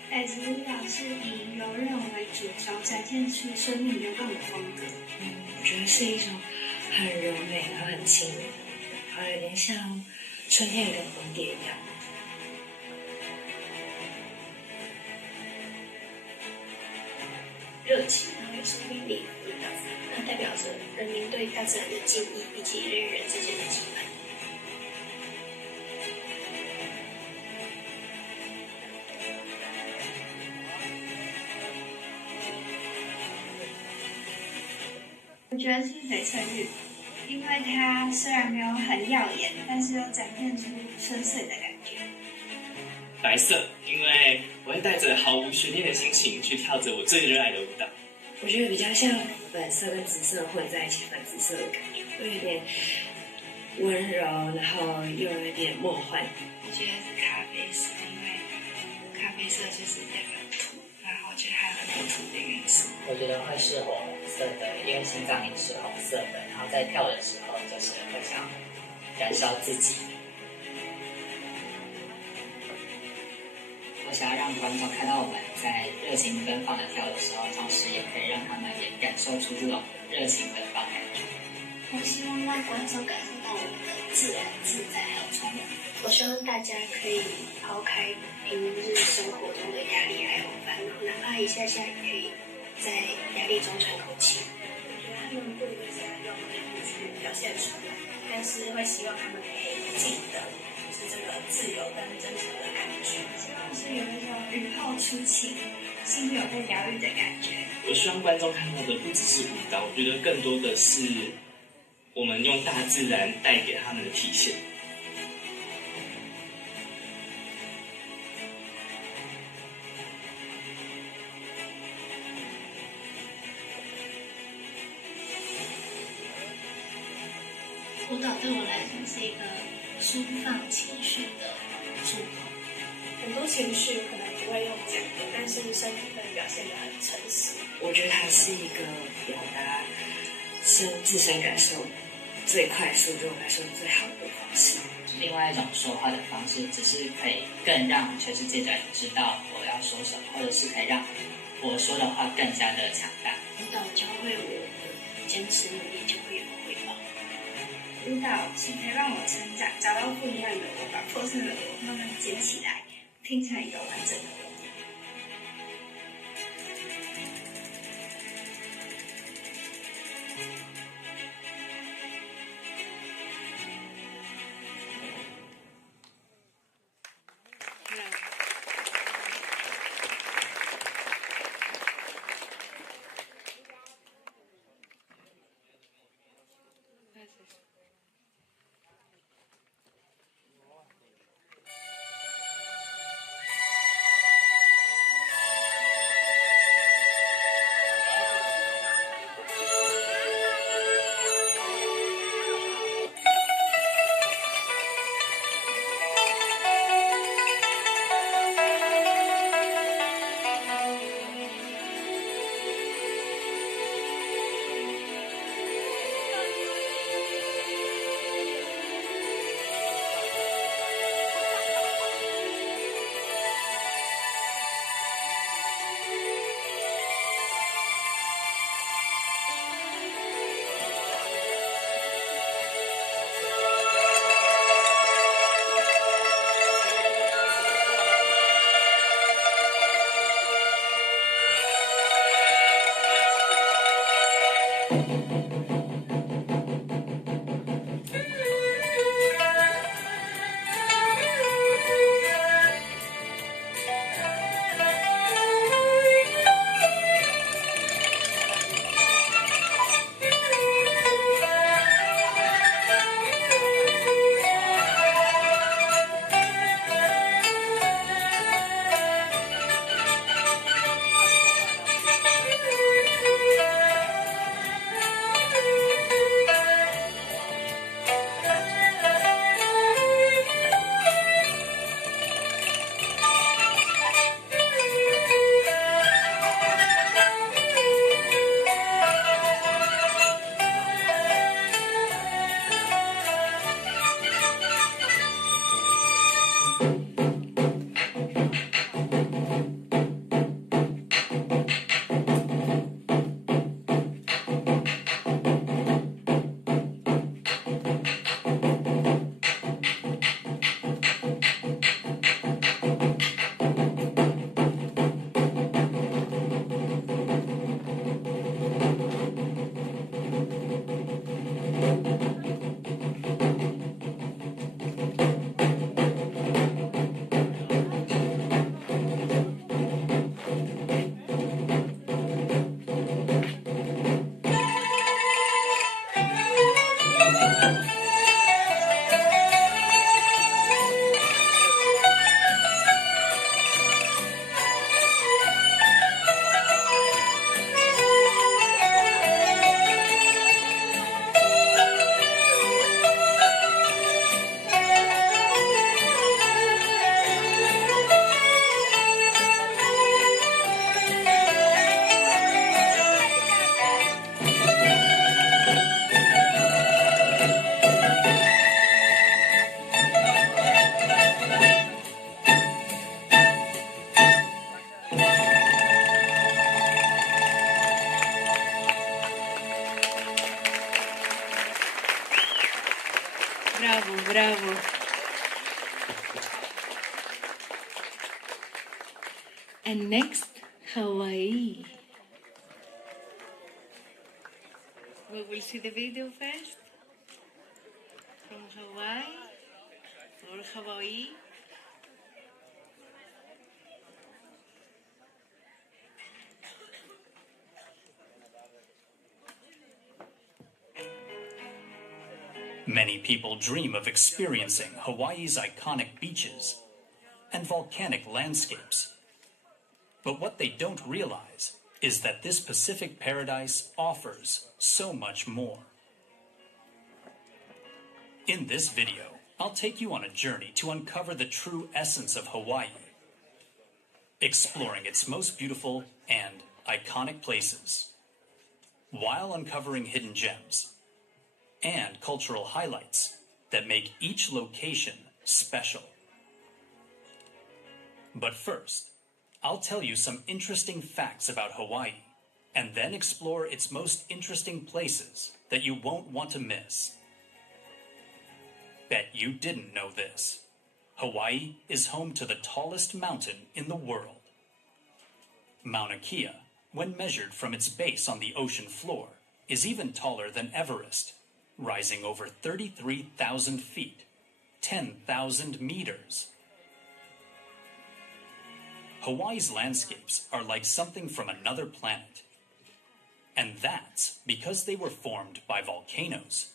代子舞蹈是以柔韧为主轴，展现出生命流动的风格。我觉得是一种很柔美然后很轻柔，然后有点像春天的蝴蝶一样。热情，然后有生命力的舞蹈，那代表着人民对大自然的敬意以及人与人之间的羁绊。我觉得是翡翠绿，因为它虽然没有很耀眼，但是又展现出深邃的感觉。白色，因为我会带着毫无悬念的心情去跳着我最热爱的舞蹈。我觉得比较像粉色跟紫色混在一起，粉紫色的感觉，有一点温柔，然后又有一点梦幻。我觉得是咖啡色，因为咖啡色就是代表土，然后我觉得还有很多土的元素。我觉得会是红色的，因为心脏也是红色的，然后在跳的时候就是会想燃烧自己。我想要让观众看到我们在热情奔放的跳的时候，同时也可以让他们也感受出这种热情奔放感觉。我希望让观众感受到我们的自然、自在还有从容。我希望大家可以抛开平日生活中的压力还有烦恼，哪怕一下下也可以在压力中喘口气。我觉得他们不一定是要用脸部去表现出来，但是会希望他们可以记得，就是这个自由跟真诚的感觉。希望是有一种雨后初晴，心有被疗愈的感觉。我希望观众看到的不只是舞蹈，我觉得更多的是我们用大自然带给他们的体现。舞蹈对我来说是一个抒放情绪的出口。很多情绪可能不会用讲的，但是身体会表现得很诚实。我觉得它是一个表达自身感受最快速，对我来说最好的方式。另外一种说话的方式，只是可以更让全世界的人知道我要说什么，或者是可以让我说的话更加的强大。舞蹈教会我的坚持努力就会有回报。舞蹈是陪伴我成长，找到不一样的我，把破碎的我慢慢捡起来，拼成一个完整的我。Μπράβο, μπράβο. And next, Hawaii. We will see the video first. From Hawaii, or Hawaii. Many people dream of experiencing Hawaii's iconic beaches and volcanic landscapes. But what they don't realize is that this Pacific paradise offers so much more. In this video, I'll take you on a journey to uncover the true essence of Hawaii, exploring its most beautiful and iconic places, while uncovering hidden gems and cultural highlights that make each location special. But first, I'll tell you some interesting facts about Hawaii, and then explore its most interesting places that you won't want to miss. Bet you didn't know this. Hawaii is home to the tallest mountain in the world. Mauna Kea, when measured from its base on the ocean floor, is even taller than Everest, rising over 33,000 feet, 10,000 meters. Hawaii's landscapes are like something from another planet. And that's because they were formed by volcanoes.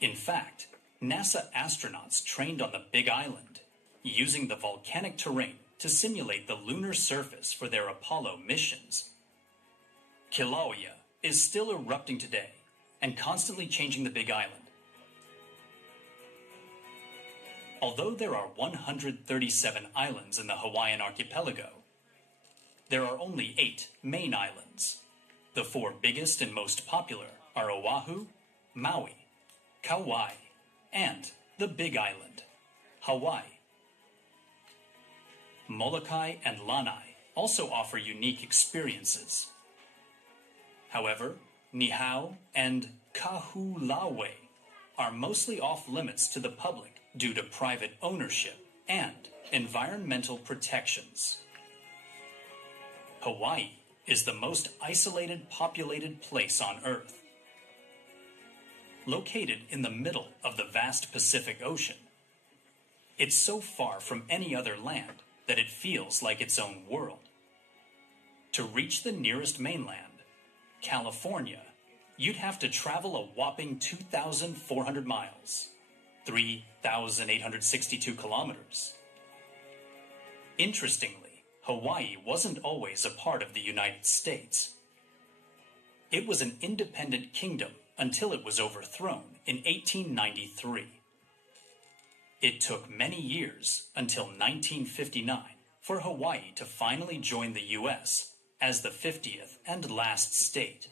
In fact, NASA astronauts trained on the Big Island, using the volcanic terrain to simulate the lunar surface for their Apollo missions. Kilauea is still erupting today and constantly changing the Big Island. Although there are 137 islands in the Hawaiian archipelago, there are only 8 main islands. The 4 biggest and most popular are Oahu, Maui, Kauai, and the Big Island, Hawaii. Molokai and Lanai also offer unique experiences. However, Niihau and Kahulawe are mostly off limits to the public due to private ownership and environmental protections. Hawaii is the most isolated populated place on Earth. Located in the middle of the vast Pacific Ocean, it's so far from any other land that it feels like its own world. To reach the nearest mainland, California, you'd have to travel a whopping 2,400 miles, 3,862 kilometers. Interestingly, Hawaii wasn't always a part of the United States. It was an independent kingdom until it was overthrown in 1893. It took many years until 1959 for Hawaii to finally join the U.S. as the 50th and last state.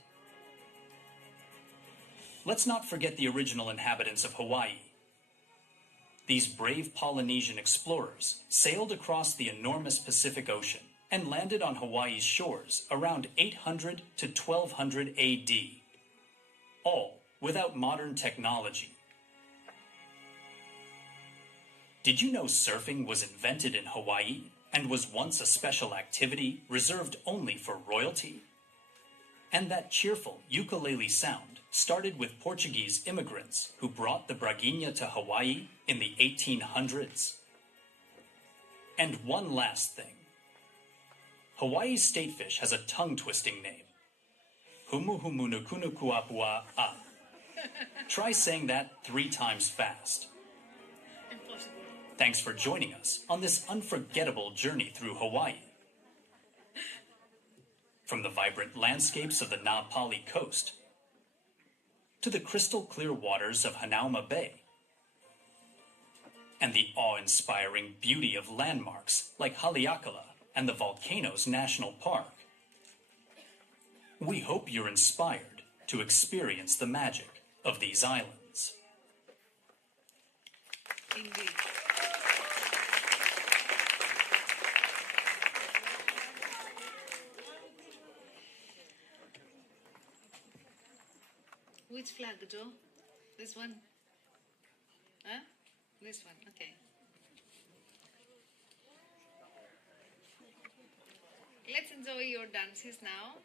Let's not forget the original inhabitants of Hawaii. These brave Polynesian explorers sailed across the enormous Pacific Ocean and landed on Hawaii's shores around 800 to 1200 AD, all without modern technology. Did you know surfing was invented in Hawaii and was once a special activity reserved only for royalty? And that cheerful ukulele sound started with Portuguese immigrants who brought the braguinha to Hawaii in the 1800s. And one last thing. Hawaii's state fish has a tongue-twisting name. Humuhumunukunukuapua-a. Try saying that 3 times fast. Thanks for joining us on this unforgettable journey through Hawaii. From the vibrant landscapes of the Na Pali coast to the crystal-clear waters of Hanauma Bay and the awe-inspiring beauty of landmarks like Haleakala and the Volcanoes National Park. We hope you're inspired to experience the magic of these islands. Indeed. Which flag, Joe? This one? Huh? This one, okay. Let's enjoy your dances now.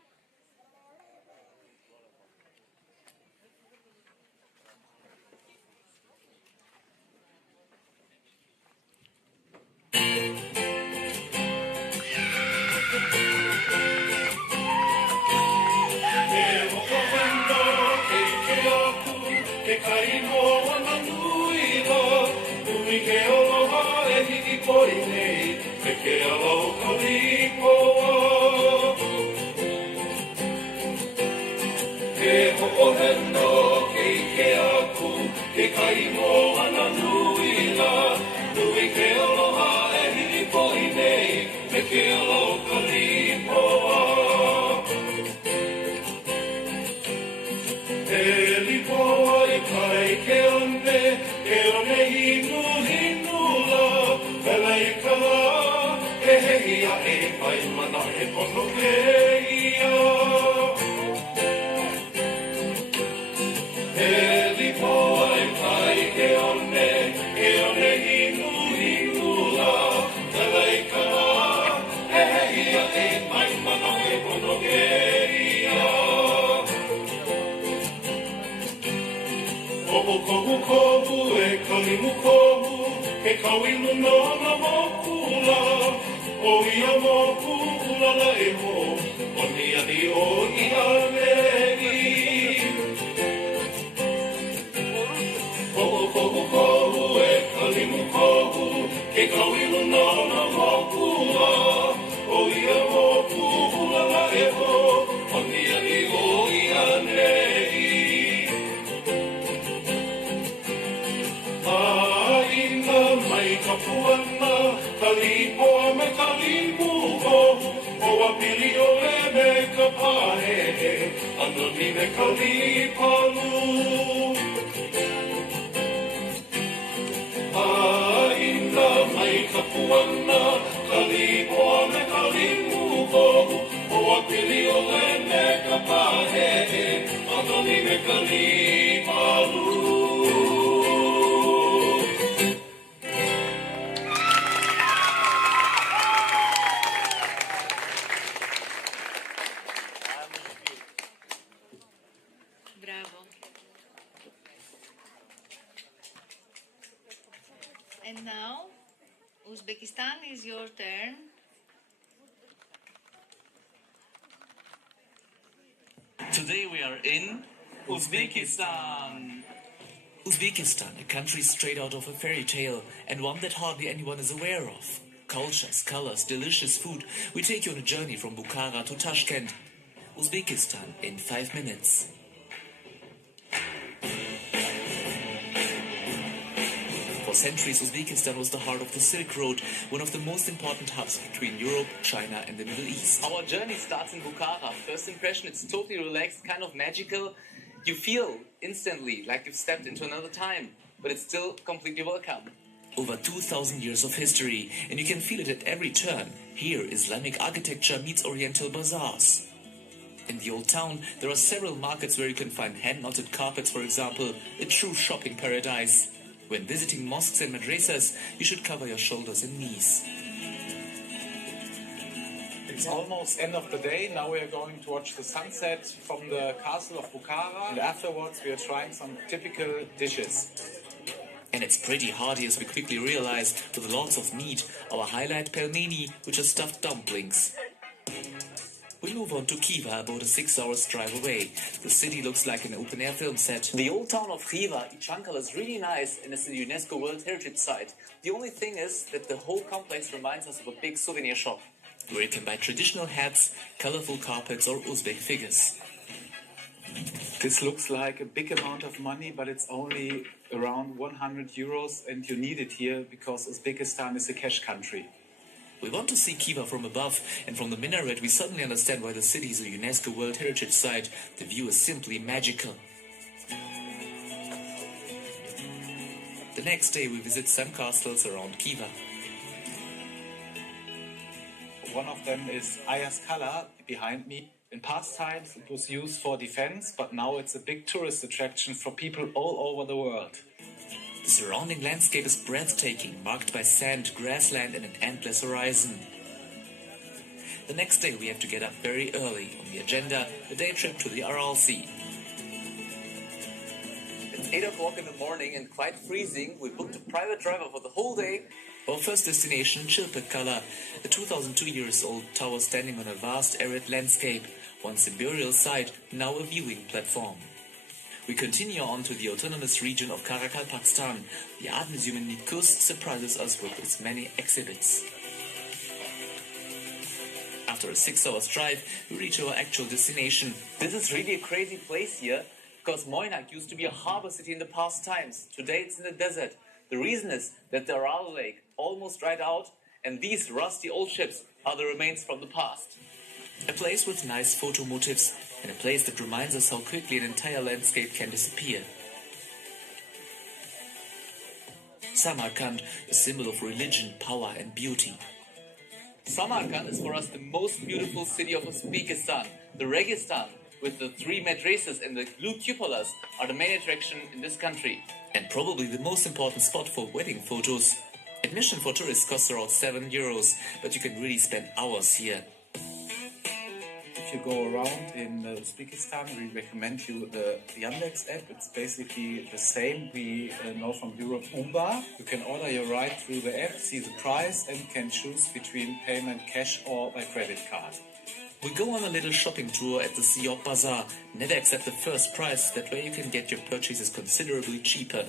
Bravo. And now, Uzbekistan is your turn. Today we are in Uzbekistan. Uzbekistan, a country straight out of a fairy tale and one that hardly anyone is aware of. Cultures, colors, delicious food. We take you on a journey from Bukhara to Tashkent. Uzbekistan in 5 minutes. For centuries, Uzbekistan was the heart of the Silk Road, one of the most important hubs between Europe, China and the Middle East. Our journey starts in Bukhara. First impression, it's totally relaxed, kind of magical. You feel instantly like you've stepped into another time, but it's still completely welcome. Over 2,000 years of history, and you can feel it at every turn. Here, Islamic architecture meets Oriental bazaars. In the old town, there are several markets where you can find hand-knotted carpets, for example, a true shopping paradise. When visiting mosques and madrasas, you should cover your shoulders and knees. It's almost end of the day. Now we are going to watch the sunset from the castle of Bukhara. And afterwards we are trying some typical dishes. And it's pretty hearty, as we quickly realize, with lots of meat. Our highlight, pelmeni, which are stuffed dumplings. We move on to Khiva, about a 6 hours drive away. The city looks like an open-air film set. The old town of Khiva, Ichankal, is really nice and is a UNESCO World Heritage Site. The only thing is that the whole complex reminds us of a big souvenir shop, where you can buy traditional hats, colorful carpets or Uzbek figures. This looks like a big amount of money, but it's only around 100 euros, and you need it here because Uzbekistan is a cash country. We want to see Khiva from above, and from the minaret we suddenly understand why the city is a UNESCO World Heritage Site. The view is simply magical. The next day we visit some castles around Khiva. One of them is Ayaskala behind me. In past times it was used for defense, but now it's a big tourist attraction for people all over the world. The surrounding landscape is breathtaking, marked by sand, grassland and an endless horizon. The next day we have to get up very early. On the agenda, a day trip to the Aral Sea. It's 8 o'clock in the morning and quite freezing. We booked a private driver for the whole day. Our first destination, Chilpekala, a 2,002-year-old tower standing on a vast arid landscape, once a burial site, now a viewing platform. We continue on to the autonomous region of Karakal, Pakistan. The Art Museum in Nikus surprises us with its many exhibits. After a 6-hour drive, we reach our actual destination. This is really a crazy place here, because Moynak used to be a harbor city in the past times. Today it's in the desert. The reason is that the Aral Lake almost dried out, and these rusty old ships are the remains from the past. A place with nice photo motifs, and a place that reminds us how quickly an entire landscape can disappear. Samarkand, a symbol of religion, power and beauty. Samarkand is for us the most beautiful city of Uzbekistan. The Registan, with the 3 madrasas and the blue cupolas, are the main attraction in this country. And probably the most important spot for wedding photos. Admission for tourists costs around €7, but you can really spend hours here. If you go around in Uzbekistan, we recommend you the Yandex app. It's basically the same we know from Europe, Uber. You can order your ride through the app, see the price, and can choose between payment cash or by credit card. We go on a little shopping tour at the Siop Bazaar. Never accept the first price, that way you can get your purchases considerably cheaper.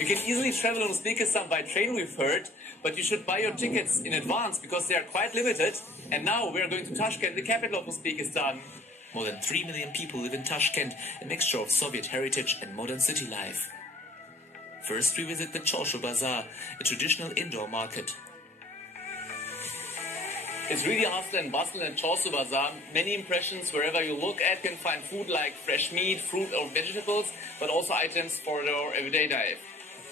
You can easily travel in Uzbekistan by train, we've heard, but you should buy your tickets in advance because they are quite limited. And now we are going to Tashkent, the capital of Uzbekistan. More than 3 million people live in Tashkent, a mixture of Soviet heritage and modern city life. First we visit the Chorsho Bazaar, a traditional indoor market. It's really hustle and bustle in Chorsho Bazaar. Many impressions wherever you look at. You can find food like fresh meat, fruit or vegetables, but also items for your everyday life.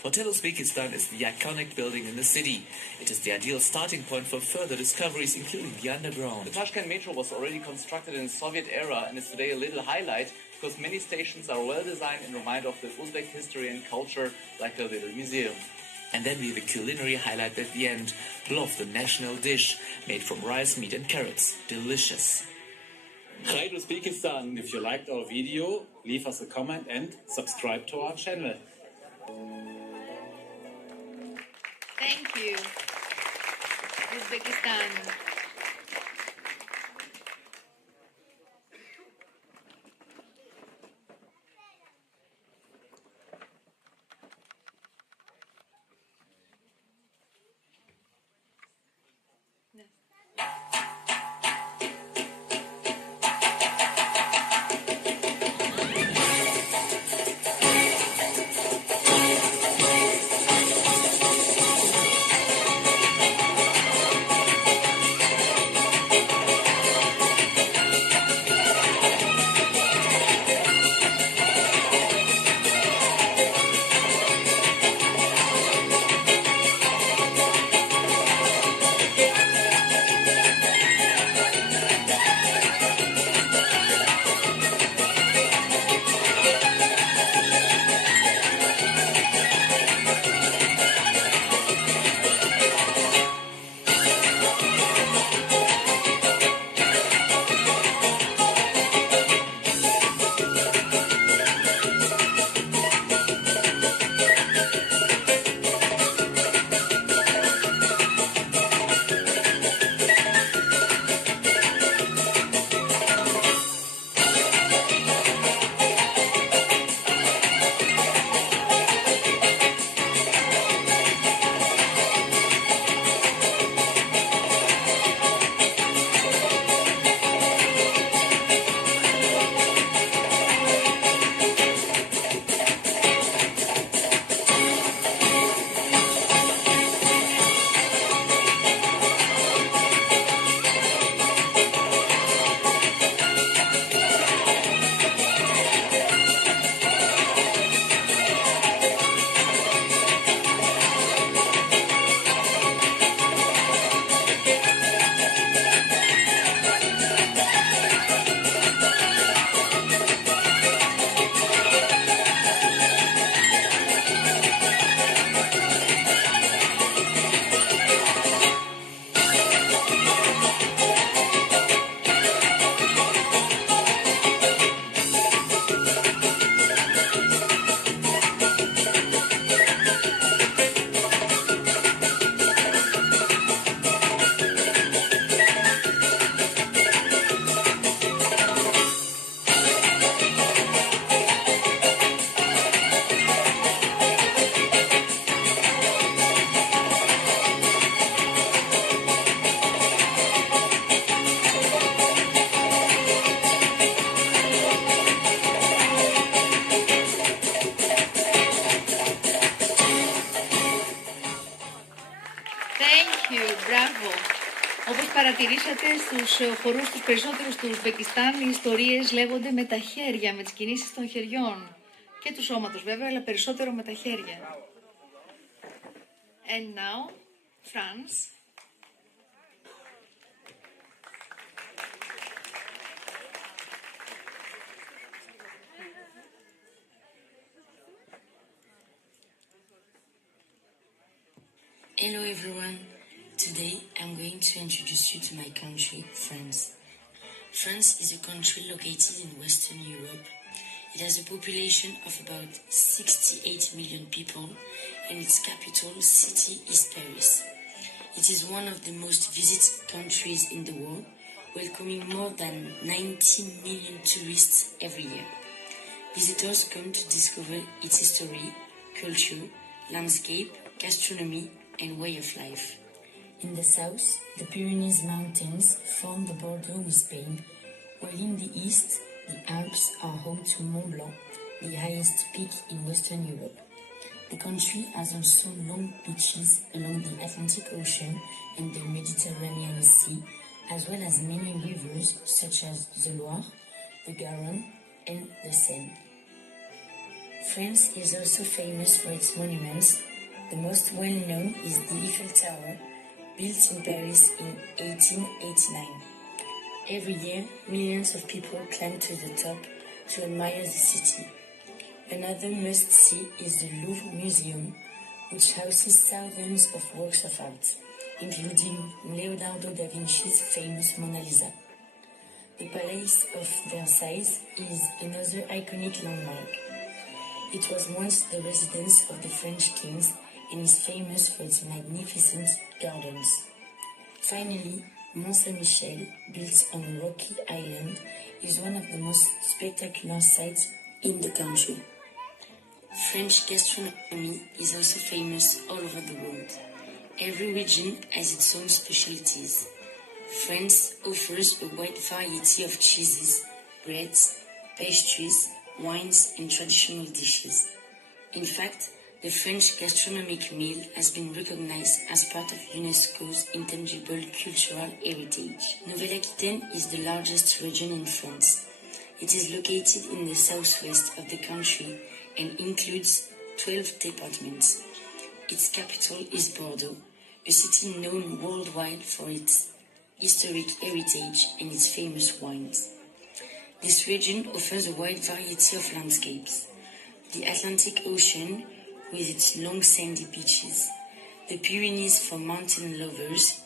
Hotel Uzbekistan is the iconic building in the city. It is the ideal starting point for further discoveries, including the underground. The Tashkent metro was already constructed in the Soviet era and is today a little highlight because many stations are well designed and remind of the Uzbek history and culture, like a little museum. And then we have a culinary highlight at the end, plov, the national dish, made from rice, meat and carrots. Delicious. Hi Uzbekistan, if you liked our video, leave us a comment and subscribe to our channel. Thank you. Uzbekistan. παρατηρήσατε στους χορούς τους περισσότερους του Ουζμπεκιστάν οι ιστορίες λέγονται με τα χέρια, με τις κινήσεις των χεριών και του σώματος βέβαια, αλλά περισσότερο με τα χέρια. And now, France. Hello everyone. Today I'm going to introduce you to my country, France. France is a country located in Western Europe. It has a population of about 68 million people and its capital city is Paris. It is one of the most visited countries in the world, welcoming more than 19 million tourists every year. Visitors come to discover its history, culture, landscape, gastronomy, and way of life. In the south, the Pyrenees Mountains form the border with Spain, while in the east, the Alps are home to Mont Blanc, the highest peak in Western Europe. The country has also long beaches along the Atlantic Ocean and the Mediterranean Sea, as well as many rivers such as the Loire, the Garonne, and the Seine. France is also famous for its monuments. The most well-known is the Eiffel Tower, built in Paris in 1889. Every year, millions of people climb to the top to admire the city. Another must-see is the Louvre Museum, which houses thousands of works of art, including Leonardo da Vinci's famous Mona Lisa. The Palace of Versailles is another iconic landmark. It was once the residence of the French kings and is famous for its magnificent gardens. Finally, Mont Saint-Michel, built on a rocky island, is one of the most spectacular sights in the country. French gastronomy is also famous all over the world. Every region has its own specialties. France offers a wide variety of cheeses, breads, pastries, wines, and traditional dishes. In fact, the French gastronomic meal has been recognized as part of UNESCO's intangible cultural heritage. Nouvelle-Aquitaine is the largest region in France. It is located in the southwest of the country and includes 12 departments. Its capital is Bordeaux, a city known worldwide for its historic heritage and its famous wines. This region offers a wide variety of landscapes. The Atlantic Ocean, with its long sandy beaches, the Pyrenees for mountain lovers,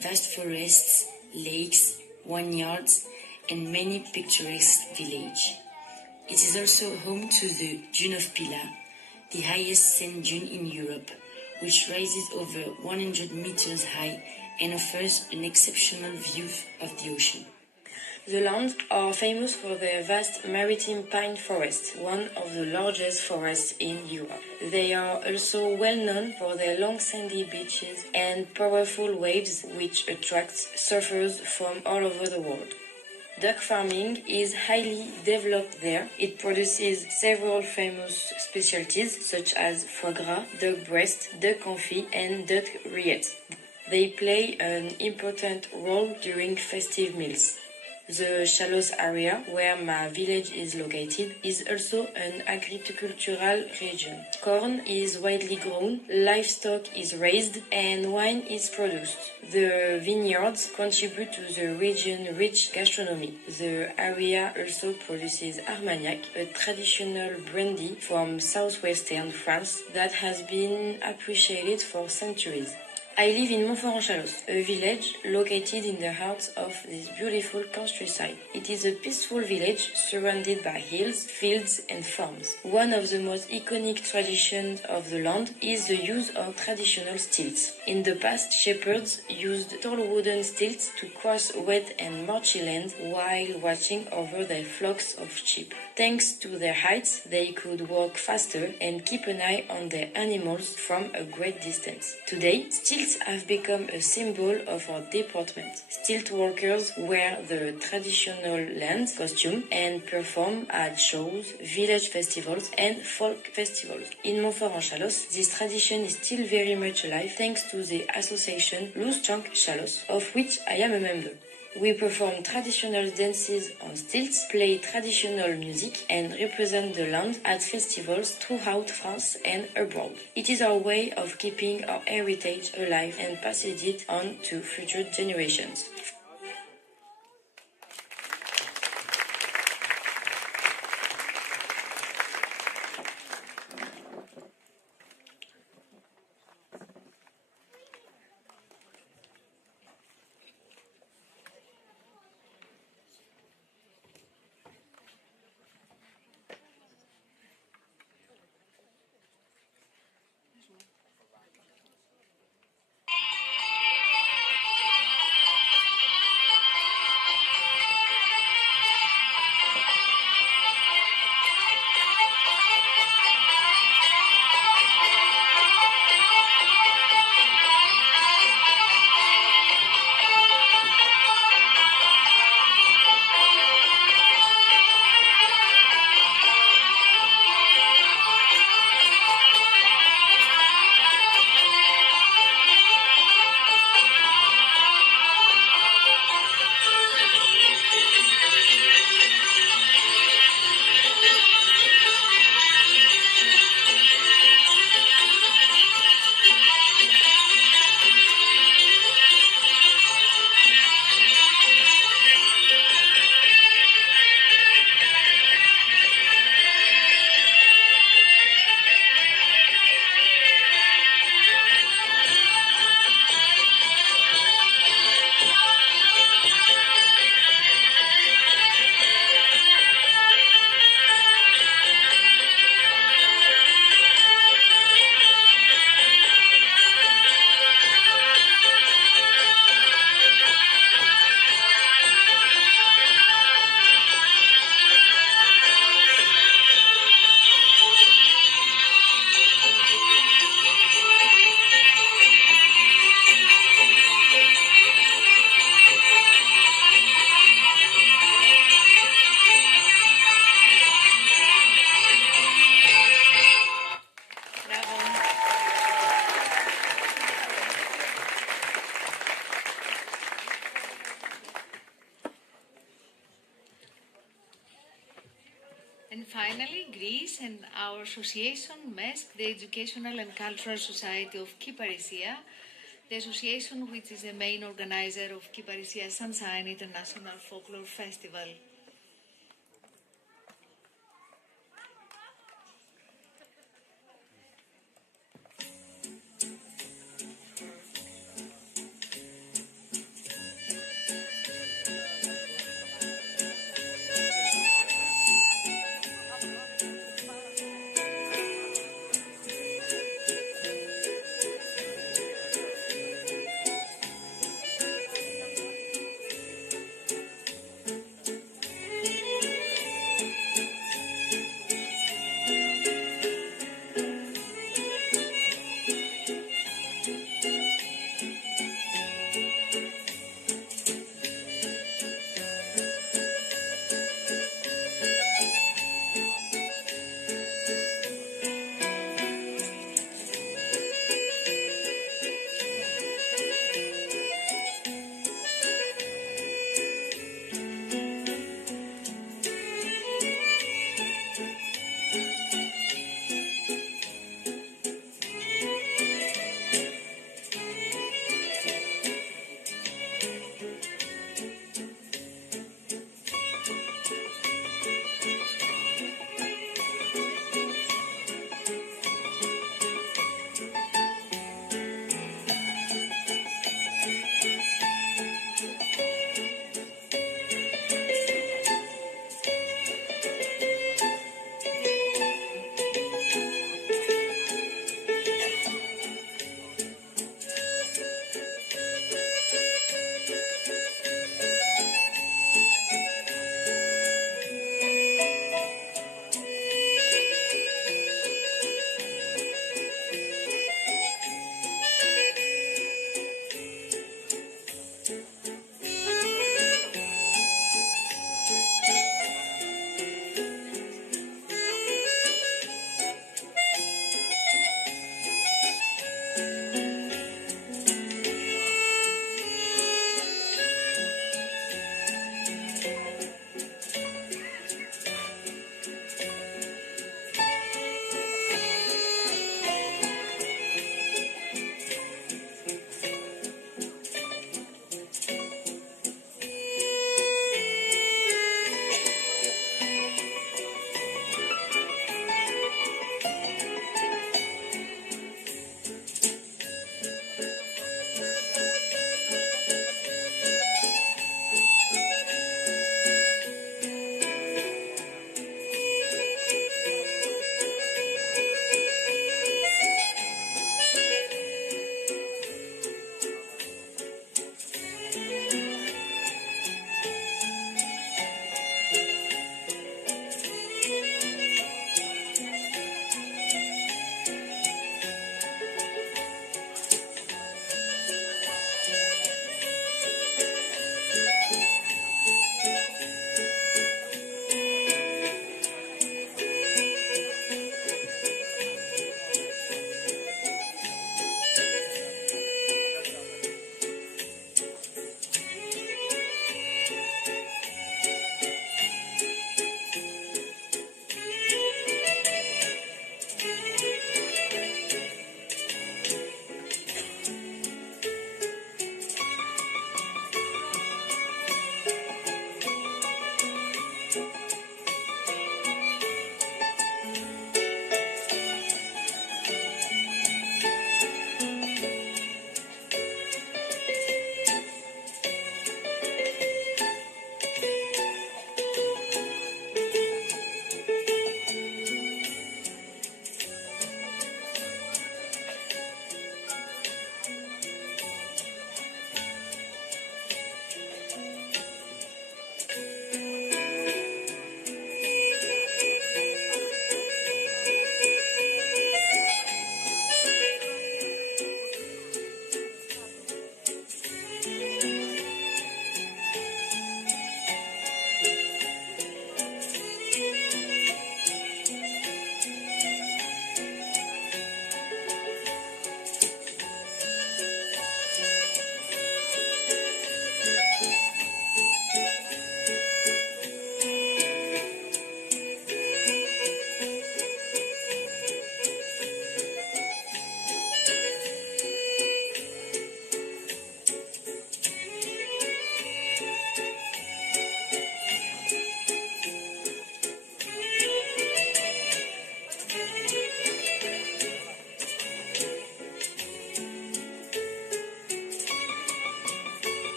vast forests, lakes, vineyards, and many picturesque villages. It is also home to the Dune of Pilat, the highest sand dune in Europe, which rises over 100 meters high and offers an exceptional view of the ocean. The lands are famous for their vast maritime pine forests, one of the largest forests in Europe. They are also well known for their long sandy beaches and powerful waves which attract surfers from all over the world. Duck farming is highly developed there. It produces several famous specialties such as foie gras, duck breast, duck confit, and duck rillettes. They play an important role during festive meals. The Chalos area, where my village is located, is also an agricultural region. Corn is widely grown, livestock is raised, and wine is produced. The vineyards contribute to the region's rich gastronomy. The area also produces Armagnac, a traditional brandy from southwestern France that has been appreciated for centuries. I live in Montfort-en-Chalos, a village located in the heart of this beautiful countryside. It is a peaceful village surrounded by hills, fields and farms. One of the most iconic traditions of the land is the use of traditional stilts. In the past, shepherds used tall wooden stilts to cross wet and marshy land while watching over their flocks of sheep. Thanks to their height, they could walk faster and keep an eye on their animals from a great distance. Today, stilts stilts have become a symbol of our department. Stilt workers wear the traditional land costume and perform at shows, village festivals and folk festivals. In Montfort-en-Chalosse, this tradition is still very much alive thanks to the association Loose-Chunk Chalosse, of which I am a member. We perform traditional dances on stilts, play traditional music and represent the land at festivals throughout France and abroad. It is our way of keeping our heritage alive and passing it on to future generations. And finally, Greece and our association, MESC, the Educational and Cultural Society of Kiparissiya, the association which is the main organizer of Kiparissia's Sunshine International Folklore Festival.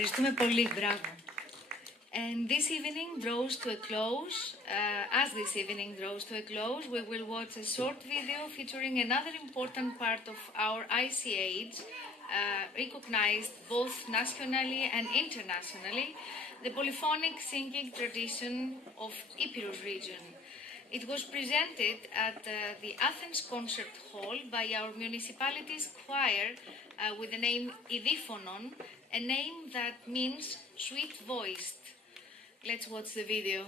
Ευχαριστούμε πολύ, μπράβο. And this evening draws to a close. As this evening draws to a close, we will watch a short video featuring another important part of our ICH, recognized both nationally and internationally, the polyphonic singing tradition of Epirus region. It was presented at the Athens Concert Hall by our municipality's choir with the name Idiphonon, a name that means sweet-voiced. Let's watch the video.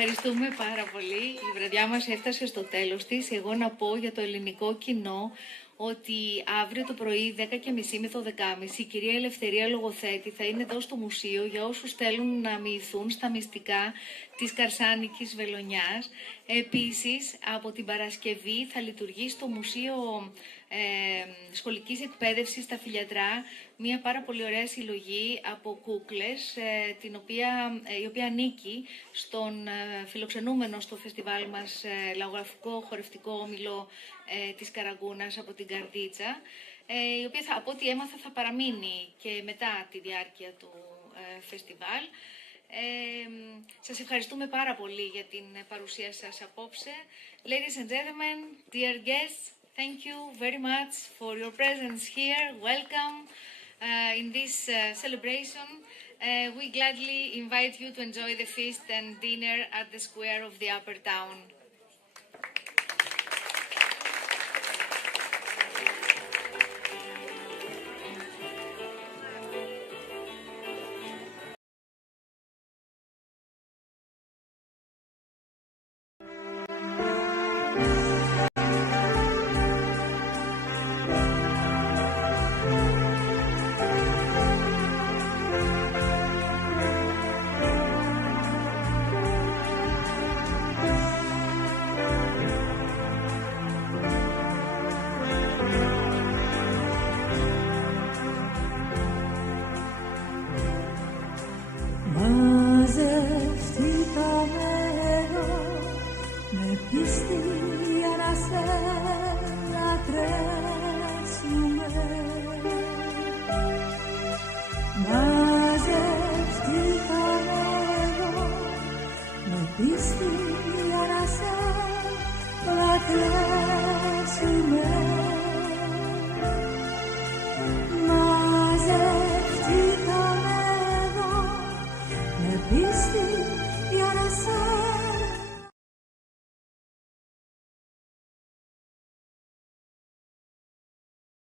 Ευχαριστούμε πάρα πολύ. Η βραδιά μας έφτασε στο τέλος της. Εγώ να πω για το ελληνικό κοινό ότι αύριο το πρωί 10:30 με το 10:30 η κυρία Ελευθερία Λογοθέτη θα είναι εδώ στο Μουσείο για όσους θέλουν να μοιηθούν στα μυστικά της Καρσάνικης Βελονιάς. Επίσης, από την Παρασκευή θα λειτουργεί στο Μουσείο σχολικής εκπαίδευσης στα Φιλιατρά, μια πάρα πολύ ωραία συλλογή από κούκλες, η οποία ανήκει στον φιλοξενούμενο στο φεστιβάλ μας Λαογραφικό χορευτικό όμιλο της Καραγκούνας από την Καρδίτσα, η οποία από ό,τι έμαθα θα παραμείνει και μετά τη διάρκεια του φεστιβάλ. Σας ευχαριστούμε πάρα πολύ για την παρουσία σας απόψε. Ladies and gentlemen, dear guests, thank you very much for your presence here. Welcome in this celebration. We gladly invite you to enjoy the feast and dinner at the square of the Upper Town.